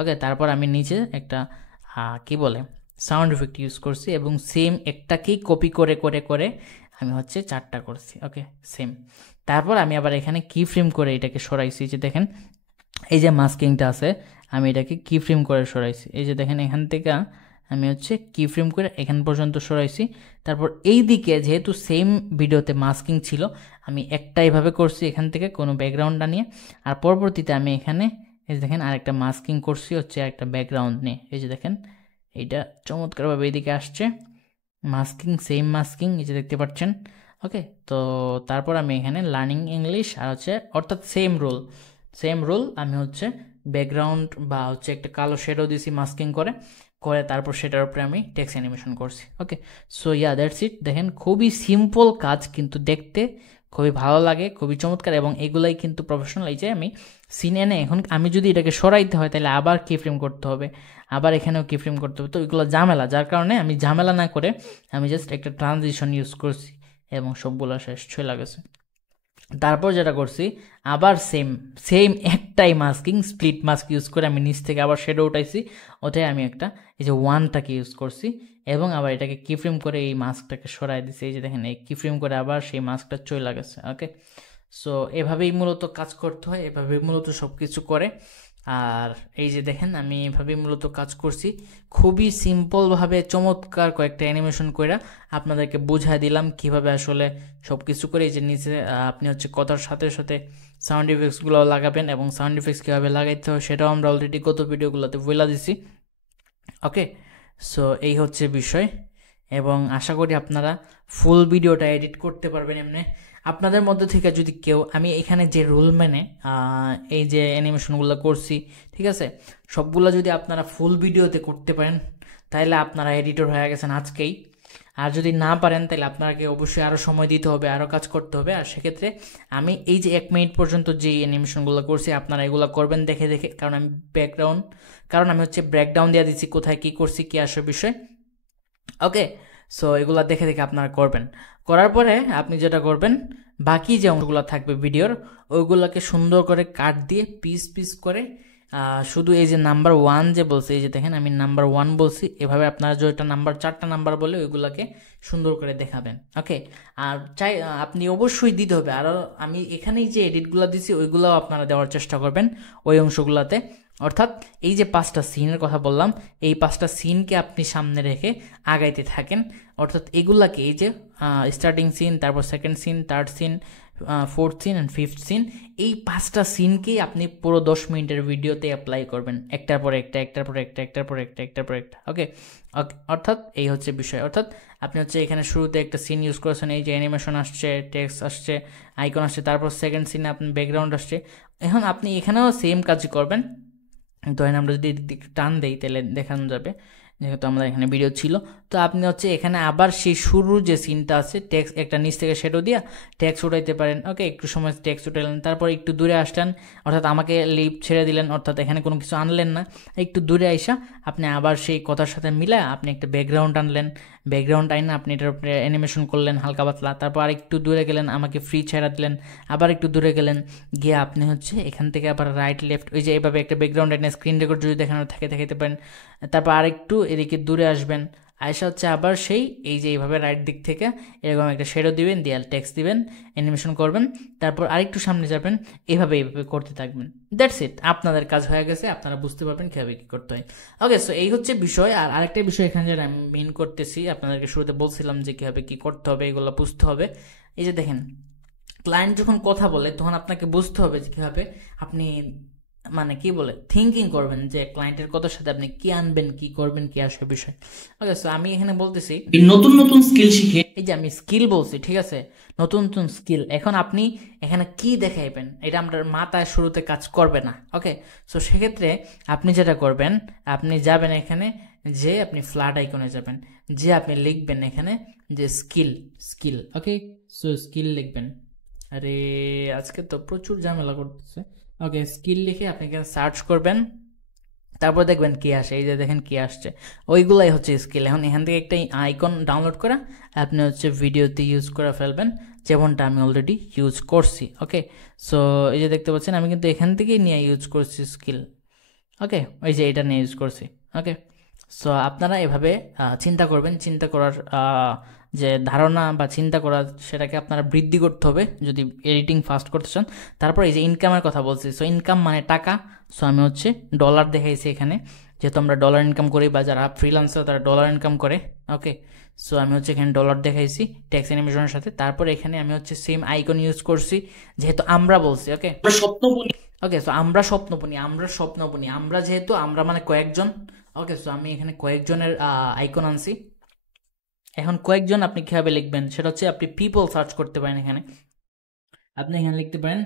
ওকে, তারপর আমি নিচে একটা কি বলে সাউন্ড ইফেক্ট ইউজ করছি এবং সেম একটাকেই কপি করে করে করে আমি হচ্ছে 4টা করছি। ওকে, সেম। তারপর আমি আবার এখানে কি ফ্রেম করে এটাকে সরাইছি। যে দেখেন এই যে মাস্কিংটা আছে, আমি এটাকে কি ফ্রেম করে সরাইছি। এই যে দেখেন এখান থেকে আমি হচ্ছে কি ফ্রেম করে এখান পর্যন্ত সরাইছি। তারপর এই দিকে যেহেতু সেম ভিডিওতে মাস্কিং ছিল, আমি একটা এইভাবে করছি এখান থেকে কোনো ব্যাকগ্রাউন্ড না নিয়ে। আর পরবর্তীতে আমি এখানে এই যে দেখেন আরেকটা মাস্কিং করছি হচ্ছে একটা ব্যাকগ্রাউন্ড নিয়ে। এই যে দেখেন এইটা চমৎকারভাবে এইদিকে আসছে, মাস্কিং সেম মাস্কিং, এই যে দেখতে পাচ্ছেন। ওকে, তো তারপর আমি এখানে লার্নিং ইংলিশ আর হচ্ছে অর্থাৎ সেম রুল আমি হচ্ছে ব্যাকগ্রাউন্ড বা হচ্ছে একটা কালো শেডো দিছি মাস্কিং করে করে তারপর সেটার উপরে আমি টেক্সট অ্যানিমেশন করছি। ওকে, সো ইয়া দ্যাটস ইট। দেখেন খুবই সিম্পল কাজ, কিন্তু দেখতে খুবই ভালো লাগে, খুবই চমৎকার, এবং এগুলাই কিন্তু প্রফেশনাল। এই যে আমি সিন এনে এখন আমি যদি এটাকে সরাইতে হয় তাহলে আবার কি ফ্রেম করতে হবে, আবার এখানেও কি ফ্রেম করতে হবে, তো এগুলো ঝামেলা, যার কারণে আমি ঝামেলা না করে আমি জাস্ট একটা ট্রানজিশন ইউজ করছি এবং সবগুলো শেষ চলে গেছে। তারপর যেটা করছি আবার সেম একটাই মাস্কিং স্প্লিট মাস্ক ইউজ করে আমি নিচ থেকে আবার শেডো উঠাইছি, ওটাই আমি একটা এই যে 1টাকে ইউজ করছি এবং আবার এটাকে কি ফ্রেম করে এই মাস্কটাকে সরাই দিছি। এই যে দেখেন এই কি ফ্রেম করে আবার সেই মাস্কটা চলে গেছে। ওকে, সো এভাবেই মূলত কাজ করতে হয়, এভাবেই মূলত সব কিছু করে। আর এই যে দেখেন আমি এভাবেই মূলত কাজ করছি, খুবই সিম্পলভাবে চমৎকার কয়েকটা অ্যানিমেশন করে আপনাদেরকে বুঝাই দিলাম কিভাবে আসলে সব কিছু করে। এই যে নিচে আপনি হচ্ছে কথার সাথে সাথে সাউন্ড ইফেক্টসগুলো লাগাবেন এবং সাউন্ড ইফেক্টস কীভাবে লাগাইতে হয় সেটাও আমরা অলরেডি গত ভিডিওগুলোতে বলে দিছি। ওকে, সো এই হচ্ছে বিষয়, এবং আশা করি আপনারা ফুল ভিডিওটা এডিট করতে পারবেন এমনি। আপনাদের মধ্যে থেকে যদি কেউ, আমি এখানে যে রুল মেনে এই যে অ্যানিমেশনগুলো করছি, ঠিক আছে, সবগুলো যদি আপনারা ফুল ভিডিওতে করতে পারেন তাহলে আপনারা এডিটর হয়ে গেছেন আজকেই। আর যদি না পারেন তাহলে আপনাকে অবশ্যই আরও সময় দিতে হবে, আরও কাজ করতে হবে। আর সেক্ষেত্রে আমি এই যে 1 মিনিট পর্যন্ত যে অ্যানিমেশনগুলো করছি আপনারা এগুলো করবেন দেখে দেখে, কারণ আমি হচ্ছে ব্রেকডাউন দিয়ে দিচ্ছি কোথায় কী করছি, কী আসে বিষয়। ওকে, সো এগুলো দেখে দেখে আপনারা করবেন। করার পরে আপনি যেটা করবেন, বাকি যে অংশগুলো থাকবে ভিডিওর ওইগুলোকে সুন্দর করে কাট দিয়ে পিস করে শুধু এই যে নাম্বার 1 যে বলছে, এই যে দেখেন আমি নাম্বার 1 বলছি, এভাবে আপনারা যেটা নাম্বার 4টা নাম্বার বলে ওইগুলাকে সুন্দর করে দেখাবেন। ওকে, আর চাই আপনি অবশ্যই দিতে হবে। আর আমি এখানেই যে এডিটগুলো দিছি ওইগুলোও আপনারা দেওয়ার চেষ্টা করবেন ওই অংশগুলোতে। অর্থাৎ এই যে 5টা সিনের কথা বললাম, এই 5টা সিনকে আপনি সামনে রেখে আগাইতে থাকেন। অর্থাৎ এগুলাকে এই যে স্টার্টিং সিন, তারপর second scene, third scene, fourth scene and fifth scene, এই 5টা সিনকেই আপনি পুরো 10 মিনিটের ভিডিওতে অ্যাপ্লাই করবেন, একটার পর একটা, একটার পর একটা, একটার পর একটা, একটার পর একটা। ওকে, অর্থাৎ এই হচ্ছে বিষয়। অর্থাৎ আপনি হচ্ছে এখানে শুরুতে একটা সিন ইউজ করেছেন, এই যে অ্যানিমেশন আসছে, টেক্সট আসছে, আইকন আসছে, তারপর সেকেন্ড সিনে আপনি ব্যাকগ্রাউন্ড আসছে। এখন আপনি এখানেও সেম কাজই করবেন। ধরেন আমরা যদি একটু টান দেই তাহলে দেখানো যাবে, যেহেতু আমাদের এখানে ভিডিও ছিল। তো আপনি হচ্ছে এখানে আবার সেই শুরুর যে সিনটা আছে, টেক্সট একটা নিচ থেকে শ্যাডো দিয়া টেক্সট উঠাইতে পারেন। ওকে, একটু সময় টেক্সট উঠাইলেন, তারপর একটু দূরে আসলেন, অর্থাৎ আমাকে লিপ ছেড়ে দিলেন, অর্থাৎ এখানে কোনো কিছু আনলেন না, একটু দূরে আইসা আপনি আবার সেই কথার সাথে মিলায় আপনি একটা ব্যাকগ্রাউন্ড আনলেন, ব্যাকগ্রাউন্ড আইনা আপনি এটার উপরে অ্যানিমেশন করলেন হালকা পাতলা, তারপর আরেকটু দূরে গেলেন, আমাকে ফ্রি ছেড়া দিলেন, আবার একটু দূরে গেলেন, গিয়ে আপনি হচ্ছে এখান থেকে আবার রাইট লেফট ওই যে এভাবে একটা ব্যাকগ্রাউন্ড এনে স্ক্রিন রেকর্ড যদি দেখানো থাকে দেখাতে পারেন। তারপর আরেকটু এদিকে দূরে আসবেন, আয়সা হচ্ছে আবার সেই এই যে এইভাবে রাইট দিক থেকে এরকম একটা শেডো দিবেন, দিয়ে টেক্সট দিবেন, অ্যানিমেশন করবেন, তারপর আরেকটু সামনে যাবেন, এইভাবে করতে থাকবেন। দ্যাটস ইট, আপনাদের কাজ হয়ে গেছে, আপনারা বুঝতে পারবেন কীভাবে কী করতে হয়। ওকে, সো এই হচ্ছে বিষয়। আর আরেকটা বিষয় এখানে যেটা আমি মেন করতেছি, আপনাদেরকে শুরুতে বলছিলাম যে কীভাবে কী করতে হবে, এগুলো বুঝতে হবে। এই যে দেখেন, ক্লায়েন্ট যখন কথা বলে তখন আপনাকে বুঝতে হবে যে কীভাবে আপনি মানে কি বলে থিঙ্কিং করবেন, যে ক্লায়েন্টের কথার সাথে আপনি কি আনবেন, কি করবেন, কি আসবে বিষয়। ওকে, সো আমি এখানে বলতেছি নতুন নতুন স্কিল শিখে, এই যে আমি স্কিল বলছি, ঠিক আছে, নতুন নতুন স্কিল। এখন আপনি এখানে কি দেখাইবেন এটা আপনার মাথায় শুরুতে কাজ করবে না। ওকে, সো সেক্ষেত্রে আপনি যেটা করবেন, আপনি যাবেন এখানে, যে আপনি ফ্ল্যাট আইকনে যাবেন, যে আপনি লিখবেন এখানে যে স্কিল, স্কিল। ওকে, সো স্কিল লিখবেন। আরে আজকে তো প্রচুর ঝামেলা করতেছে। ওকে, স্কিল লিখে আপনি এখানে সার্চ করবেন, তারপর দেখবেন কি আসে, এই যে দেখেন কি আসছে, ওইগুলাই হচ্ছে স্কিল। এখন এখান থেকে একটা আইকন ডাউনলোড করা আপনি হচ্ছে ভিডিওতে ইউজ করে ফেলবেন, যেমনটা আমি অলরেডি ইউজ করছি। ওকে, সো এই যে দেখতে পাচ্ছেন আমি কিন্তু এখান থেকেই নিয়ে ইউজ করছি স্কিল। ওকে, ওই যে এটা নিয়ে ইউজ করছি। ওকে, সো আপনারা এভাবে চিন্তা করবেন, চিন্তা করার যে ধারণা বা চিন্তা করা সেটাকে আপনারা বৃদ্ধি করতে হবে যদি এডিটিং ফাস্ট করতে চান। তারপর এই যে ইনকামের কথা বলছি, সো ইনকাম মানে টাকা। সো আমি হচ্ছে ডলার দেখাইছি এখানে, যেহেতু আমরা ডলার ইনকাম করি বা যারা ফ্রিল্যান্সার তারা ডলার ইনকাম করে। ওকে, সো আমি হচ্ছে এখানে ডলার দেখাইছি টেক্সট অ্যানিমেশনের সাথে। তারপর এখানে আমি হচ্ছে সেম আইকন ইউজ করছি, যেহেতু আমরা বলছি। ওকে, স্বপ্ন বুনি। ওকে, সো আমরা স্বপ্ন বুনি, আমরা স্বপ্ন বুনি, আমরা যেহেতু আমরা মানে কয়েকজন। ওকে, সো আমি এখানে কয়েকজনের আইকন আনছি। এখন কয়েকজন আপনি কীভাবে লিখবেন সেটা হচ্ছে আপনি পিপল সার্চ করতে পারেন। এখানে আপনি এখানে লিখতে পারেন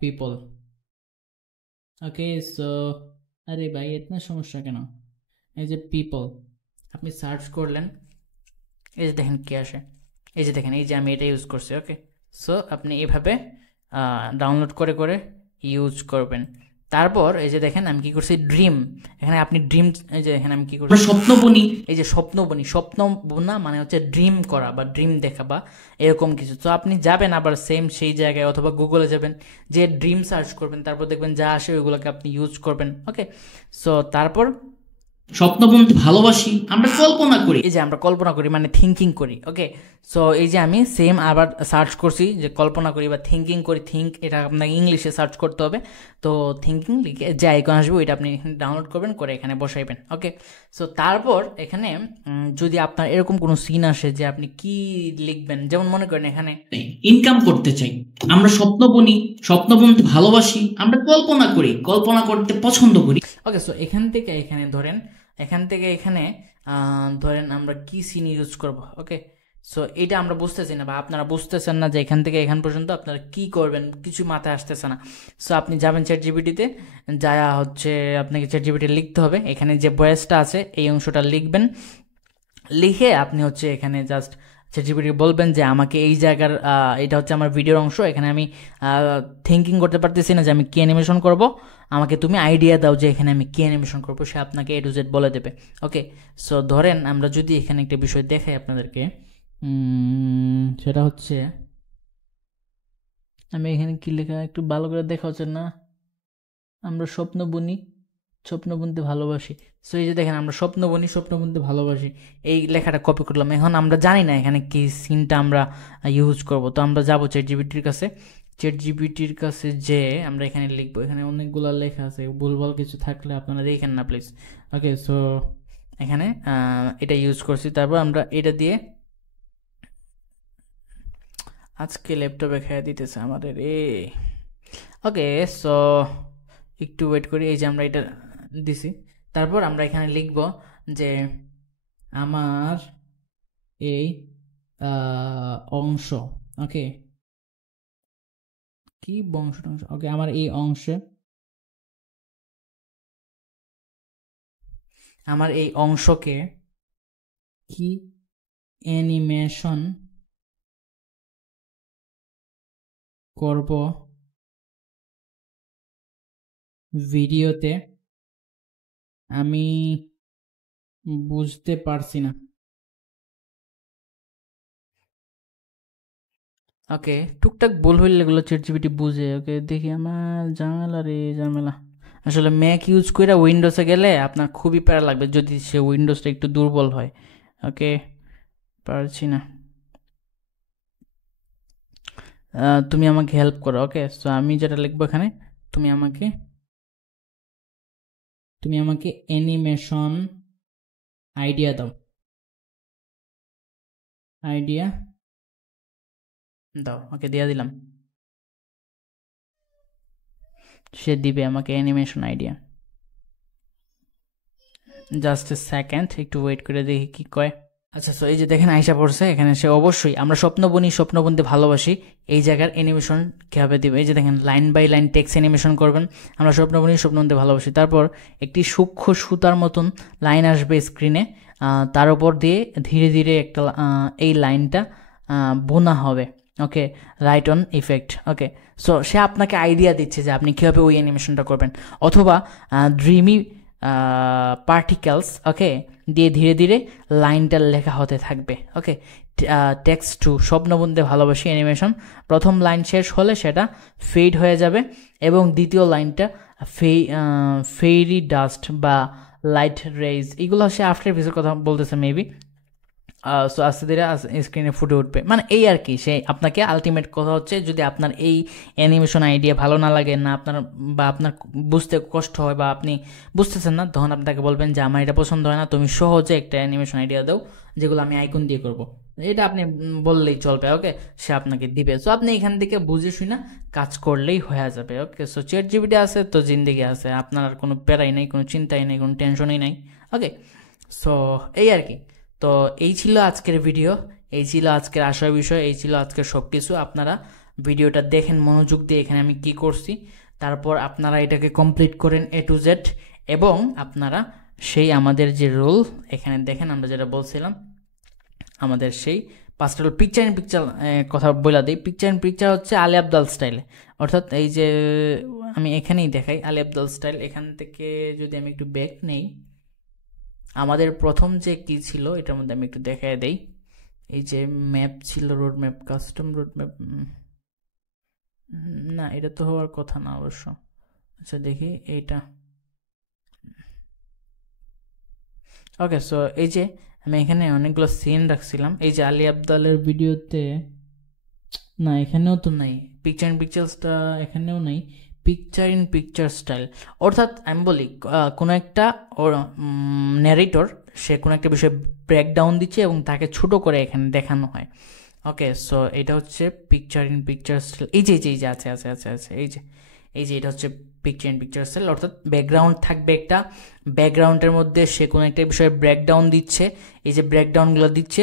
পিপল। ওকে, সো আরে ভাই এতনা সমস্যা কেন, এই যে পিপল আপনি সার্চ করলেন, এই যে দেখেন কি আসে, এই যে দেখেন এই যে আমি এটা ইউজ করছি। ওকে, সো আপনি এভাবে ডাউনলোড করে করে ইউজ করবেন। তারপর এই যে দেখেন আমি কি করছি, ড্রিম, এখানে আপনি ড্রিম, এই যে এখানে আমি কি করছি, স্বপ্ন বুনি। এই যে স্বপ্ন বুনি, স্বপ্ন বোনা মানে হচ্ছে ড্রিম করা বা ড্রিম দেখা বা এরকম কিছু। তো আপনি যাবেন আবার সেম সেই জায়গায়, অথবা গুগলে যাবেন, যে ড্রিম সার্চ করবেন, তারপর দেখবেন যা আসে ওইগুলোকে আপনি ইউজ করবেন। ওকে, সো তারপর স্বপ্ন বুনতে ভালোবাসি, আমরা কল্পনা করি, এই যে আমরা কল্পনা করি মানে থিঙ্কিং করি। ওকে, সো এই যে আমি সেম আবার সার্চ করছি যে কল্পনা করি বা থিঙ্কিং করি, এটা আপনাকে ইংলিশে সার্চ করতে হবে। তো থিঙ্কিং লিখে যে আইকন আসবে ওইটা আপনি ডাউনলোড করবেন, করে এখানে বসাইবেন। ওকে, সো তারপর এখানে যদি আপনার এরকম কোনো সিন আসে যে আপনি কি লিখবেন, যেমন মনে করেন এখানে ইনকাম করতে চাই, আমরা স্বপ্ন বুনি, স্বপ্ন বুনতে ভালোবাসি, আমরা কল্পনা করি, কল্পনা করতে পছন্দ করি। ওকে, সো এখান থেকে এখানে ধরেন, এখান থেকে এখানে ধরেন আমরা কি সিন ইউজ করব। ওকে, সো এটা আমরা বুঝতেছি না বা আপনারা বুঝতেছেন না যে এখান থেকে এখান পর্যন্ত আপনারা কি করবেন, কিছু মাথায় আসতেছে না। সো আপনি যাবেন চ্যাটজিপিটিতে, যা হচ্ছে আপনাকে চ্যাটজিপিটি লিখতে হবে, এখানে যে ভয়েসটা আছে এই অংশটা লিখবেন, লিখে আপনি হচ্ছে এখানে জাস্ট চ্যাটজিপিটি বলবেন যে আমাকে এই জায়গার এটা হচ্ছে আমার ভিডিওর অংশ, এখানে আমি থিঙ্কিং করতে পারতেছি না যে আমি কি অ্যানিমেশন করব, আমাকে তুমি আইডিয়া দাও যে এখানে আমি কি অ্যানিমেশন করবো, সে আপনাকে A to Z বলে দেবে। ওকে, সো ধরেন আমরা যদি এখানে একটা বিষয় দেখাই আপনাদেরকে, সেটা হচ্ছে আমি এখানে কি লেখা একটু ভালো করে দেখা হচ্ছে না, আমরা স্বপ্ন বুনি, স্বপ্ন বুনতে ভালোবাসি। সো এই যে দেখেন, আমরা স্বপ্ন বুনি, স্বপ্ন বুনতে ভালোবাসি, এই লেখাটা কপি করলাম। এখন আমরা জানি না এখানে কি সিনটা আমরা ইউজ করব, তো আমরা যাবো চ্যাটজিপিটির কাছে। চ্যাটজিপিটির কাছে যে আমরা এখানে লিখবো, এখানে অনেকগুলো লেখা আছে, ভুলভাল কিছু থাকলে আপনারা দেখেন না প্লিজ। ওকে, সো এখানে এটা ইউজ করছি। তারপর আমরা এটা দিয়ে, আজকে ল্যাপটপে খেয়ে দিতেছে আমাদের ওকে, সো একটু ওয়েট করি। এই যে আমরা এটা দিছি, তারপর আমরা এখানে লিখব যে আমার এই অংশ, ওকে, কি বংশ টংশ, ওকে, আমার এই অংশে, আমার এই অংশকে কি অ্যানিমেশন করব ভিডিওতে, আমি বুঝতে পারছি না। ওকে, টুকটাক ভুল হইলে এগুলো চ্যাটজিপিটি বুঝে। ওকে, দেখি, আমার ঝামেলা রে ঝামেলা। আসলে ম্যাক ইউজ করে উইন্ডোজে গেলে আপনার খুবই প্যারা লাগবে যদি সে উইন্ডোজটা একটু দুর্বল হয়। ওকে, পারছি না, তুমি আমাকে হেল্প করো। ওকে, সো আমি যেটা লিখবো এখানে, তুমি আমাকে অ্যানিমেশন আইডিয়া দাও, আইডিয়া দাও। ওকে, দিয়ে দিলাম, সে দিবে আমাকে animation idea. Just a second, একটু ওয়েট করে দেখি কি কয়। আচ্ছা, সো এই যে দেখেন আইসা পড়ছে এখানে। সে অবশ্যই আমরা স্বপ্ন বুনি, স্বপ্ন বুনতে ভালোবাসি, এই জায়গার অ্যানিমেশন কীভাবে দেবে। এই যে দেখেন, line by line text animation করবেন। আমরা স্বপ্ন বুনি, স্বপ্ন বুনতে ভালোবাসি, তারপর একটি সূক্ষ্ম সুতার মতন লাইন আসবে স্ক্রিনে, তার উপর দিয়ে ধীরে ধীরে একটা এই লাইনটা বোনা হবে। Okay, right on effect. Okay, so সে আপনাকে আইডিয়া দিচ্ছে যে আপনি কীভাবে ওই অ্যানিমেশনটা করবেন, অথবা ড্রিমি পার্টিকেলস, ওকে, দিয়ে ধীরে ধীরে লাইনটা লেখা হতে থাকবে। ওকে, টেক্সট টু স্বপ্ন বুনতে ভালোবাসি অ্যানিমেশন, প্রথম লাইন শেষ হলে সেটা ফেড হয়ে যাবে এবং দ্বিতীয় লাইনটা ফেরি ডাস্ট বা লাইট রেজ, এগুলো সে আফটার এপিসোড কথা বলতেছে মেবি। সো আস্তে ধীরে স্ক্রিনে ফুটে উঠবে, মানে এই আর কি। সে আপনাকে আলটিমেট কথা হচ্ছে, যদি আপনার এই অ্যানিমেশন আইডিয়া ভালো না লাগে, না আপনার বা আপনার বুঝতে কষ্ট হয়, বা আপনি বুঝতেছেন না, তখন আপনাকে বলবেন যে আমার এটা পছন্দ হয় না, তুমি সহজে একটা অ্যানিমেশন আইডিয়া দাও যেগুলো আমি আইকন দিয়ে করব। এটা আপনি বললেই চলবে। ওকে, সে আপনাকে দিবে। সো আপনি এখান থেকে বুঝে শুনে কাজ করলেই হয়ে যাবে। ওকে, সো চ্যাটজিপিটি আছে তো জিন্দেগি আছে, আপনার আর কোনো প্যারাই নেই, কোনো চিন্তাই নেই, কোনো টেনশনই নাই। ওকে, সো এই আর কি। তো এই ছিল আজকের ভিডিও, এই ছিল আজকের আসার বিষয়, এই ছিল আজকের সব কিছু। আপনারা ভিডিওটা দেখেন মনোযোগ দিয়ে, এখানে আমি কি করছি, তারপর আপনারা এটাকে কমপ্লিট করেন A to Z, এবং আপনারা সেই আমাদের যে রুল এখানে দেখেন, আমরা যেটা বলছিলাম, আমাদের সেই পাস্টেল পিকচার ইন পিকচার কথা বলে দিই। পিকচার ইন পিকচার হচ্ছে আলী আবদাল স্টাইলে, অর্থাৎ এই যে আমি এখানেই দেখাই আলী আবদাল স্টাইল। এখান থেকে যদি আমি একটু ব্যাক নেই, আমাদের প্রথম যে কি ছিল এটার মধ্যে আমি একটু দেখায় দেই। এই যে ম্যাপ ছিল, road map, custom road map, না এটা তো হওয়ার কথা না অবশ্য। আচ্ছা দেখি এইটা। ওকে, সো এই যে আমি এখানে অনেকগুলো সিন রাখছিলাম, এই যে আলী আবদালের ভিডিওতে, না এখানেও তো নাই পিকচার ইন পিকচারসটা, এখানেও নাই পিকচার ইন পিকচার স্টাইল। অর্থাৎ আমি বলি, কোনো একটা ন্যারেটর সে কোনো একটা বিষয়ে ব্রেকডাউন দিচ্ছে এবং তাকে ছোট করে এখানে দেখানো হয়। ওকে, সো এটা হচ্ছে পিকচার ইন পিকচার স্টাইল। এই যে আছে এই যে এটা হচ্ছে পিকচার ইন পিকচার স্টাইল, অর্থাৎ ব্যাকগ্রাউন্ড থাকবে একটা, ব্যাকগ্রাউন্ডের মধ্যে সে কোনো একটা বিষয়ে ব্রেকডাউন দিচ্ছে, এই যে ব্রেকডাউনগুলো দিচ্ছে,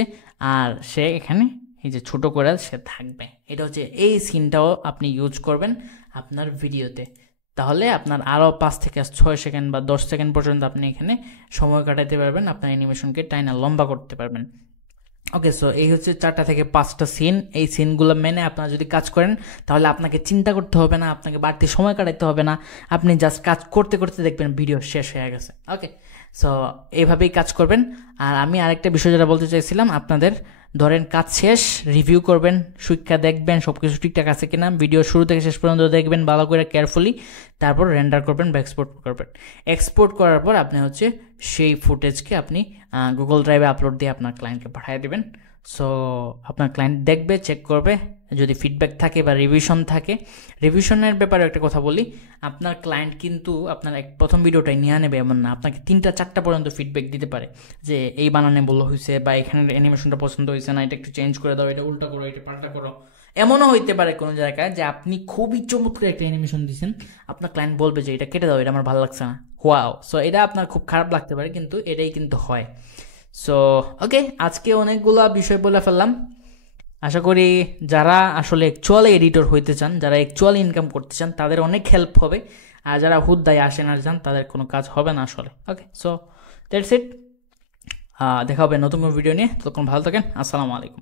আর সে এখানে এই যে ছোট করে সে থাকবে। এটা হচ্ছে, এই সিনটাও আপনি ইউজ করবেন আপনার ভিডিওতে, তাহলে আপনার আরও 5 থেকে 6 সেকেন্ড বা 10 সেকেন্ড পর্যন্ত আপনি এখানে সময় কাটাতে পারবেন, আপনার অ্যানিমেশনকে টাইনা লম্বা করতে পারবেন। ওকে, সো এই হচ্ছে 4টা থেকে 5টা সিন। এই সিনগুলো মেনে আপনারা যদি কাজ করেন, তাহলে আপনাকে চিন্তা করতে হবে না, আপনাকে বাড়তি সময় কাটাতে হবে না, আপনি জাস্ট কাজ করতে করতে দেখবেন ভিডিও শেষ হয়ে গেছে। ওকে, সো এইভাবেই কাজ করবেন। আর আমি আরেকটা বিষয় যেটা বলতে চাইছিলাম, আপনাদের ধরেন কাজ শেষ, রিভিউ করবেন, শিক্ষা দেখবেন সব কিছু ঠিকঠাক আছে কিনা, ভিডিও শুরু থেকে শেষ পর্যন্ত দেখবেন ভালো করে কেয়ারফুলি, তারপর রেন্ডার করবেন বা এক্সপোর্ট করবেন। এক্সপোর্ট করার পর আপনি হচ্ছে সেই ফুটেজকে আপনি গুগল ড্রাইভে আপলোড দিয়ে আপনার ক্লায়েন্টকে পাঠিয়ে দেবেন। সো আপনার ক্লায়েন্ট দেখবে, চেক করবে, যদি ফিডব্যাক থাকে বা রিভিশন থাকে। রিভিশনের ব্যাপারে একটা কথা বলি, আপনার ক্লায়েন্ট কিন্তু আপনার প্রথম ভিডিওটাই নিয়ে নেবে এমন না, আপনাকে 3টা-4টা পর্যন্ত ফিডব্যাক দিতে পারে যে এই বানানে বলা হয়েছে, বা এখানের অ্যানিমেশনটা পছন্দ হয়েছে না, এটা একটু চেঞ্জ করে দাও, এটা উল্টা করো, এটা পাল্টা করো। এমনও হইতে পারে কোনো জায়গায় যে আপনি খুবই চমৎকার একটা অ্যানিমেশন দিয়েছেন, আপনার ক্লায়েন্ট বলবে যে এটা কেটে দাও, এটা আমার ভালো লাগছে না, ওয়াও। সো এটা আপনার খুব খারাপ লাগতে পারে, কিন্তু এটাই কিন্তু হয়। সো ওকে, আজকে অনেকগুলো বিষয় বলে ফেললাম। আশা করি যারা আসলে অ্যাকচুয়ালি এডিটর হইতে চান, যারা অ্যাকচুয়ালি ইনকাম করতে চান, তাদের অনেক হেল্প হবে। আর যারা হুদ্দায় আসেন আর যান, তাদের কোনো কাজ হবে না আসলে। ওকে, সো দ্যাটস ইট। দেখা হবে নতুন কোনো ভিডিও নিয়ে। ততক্ষণ ভালো থাকেন। আসসালামু আলাইকুম।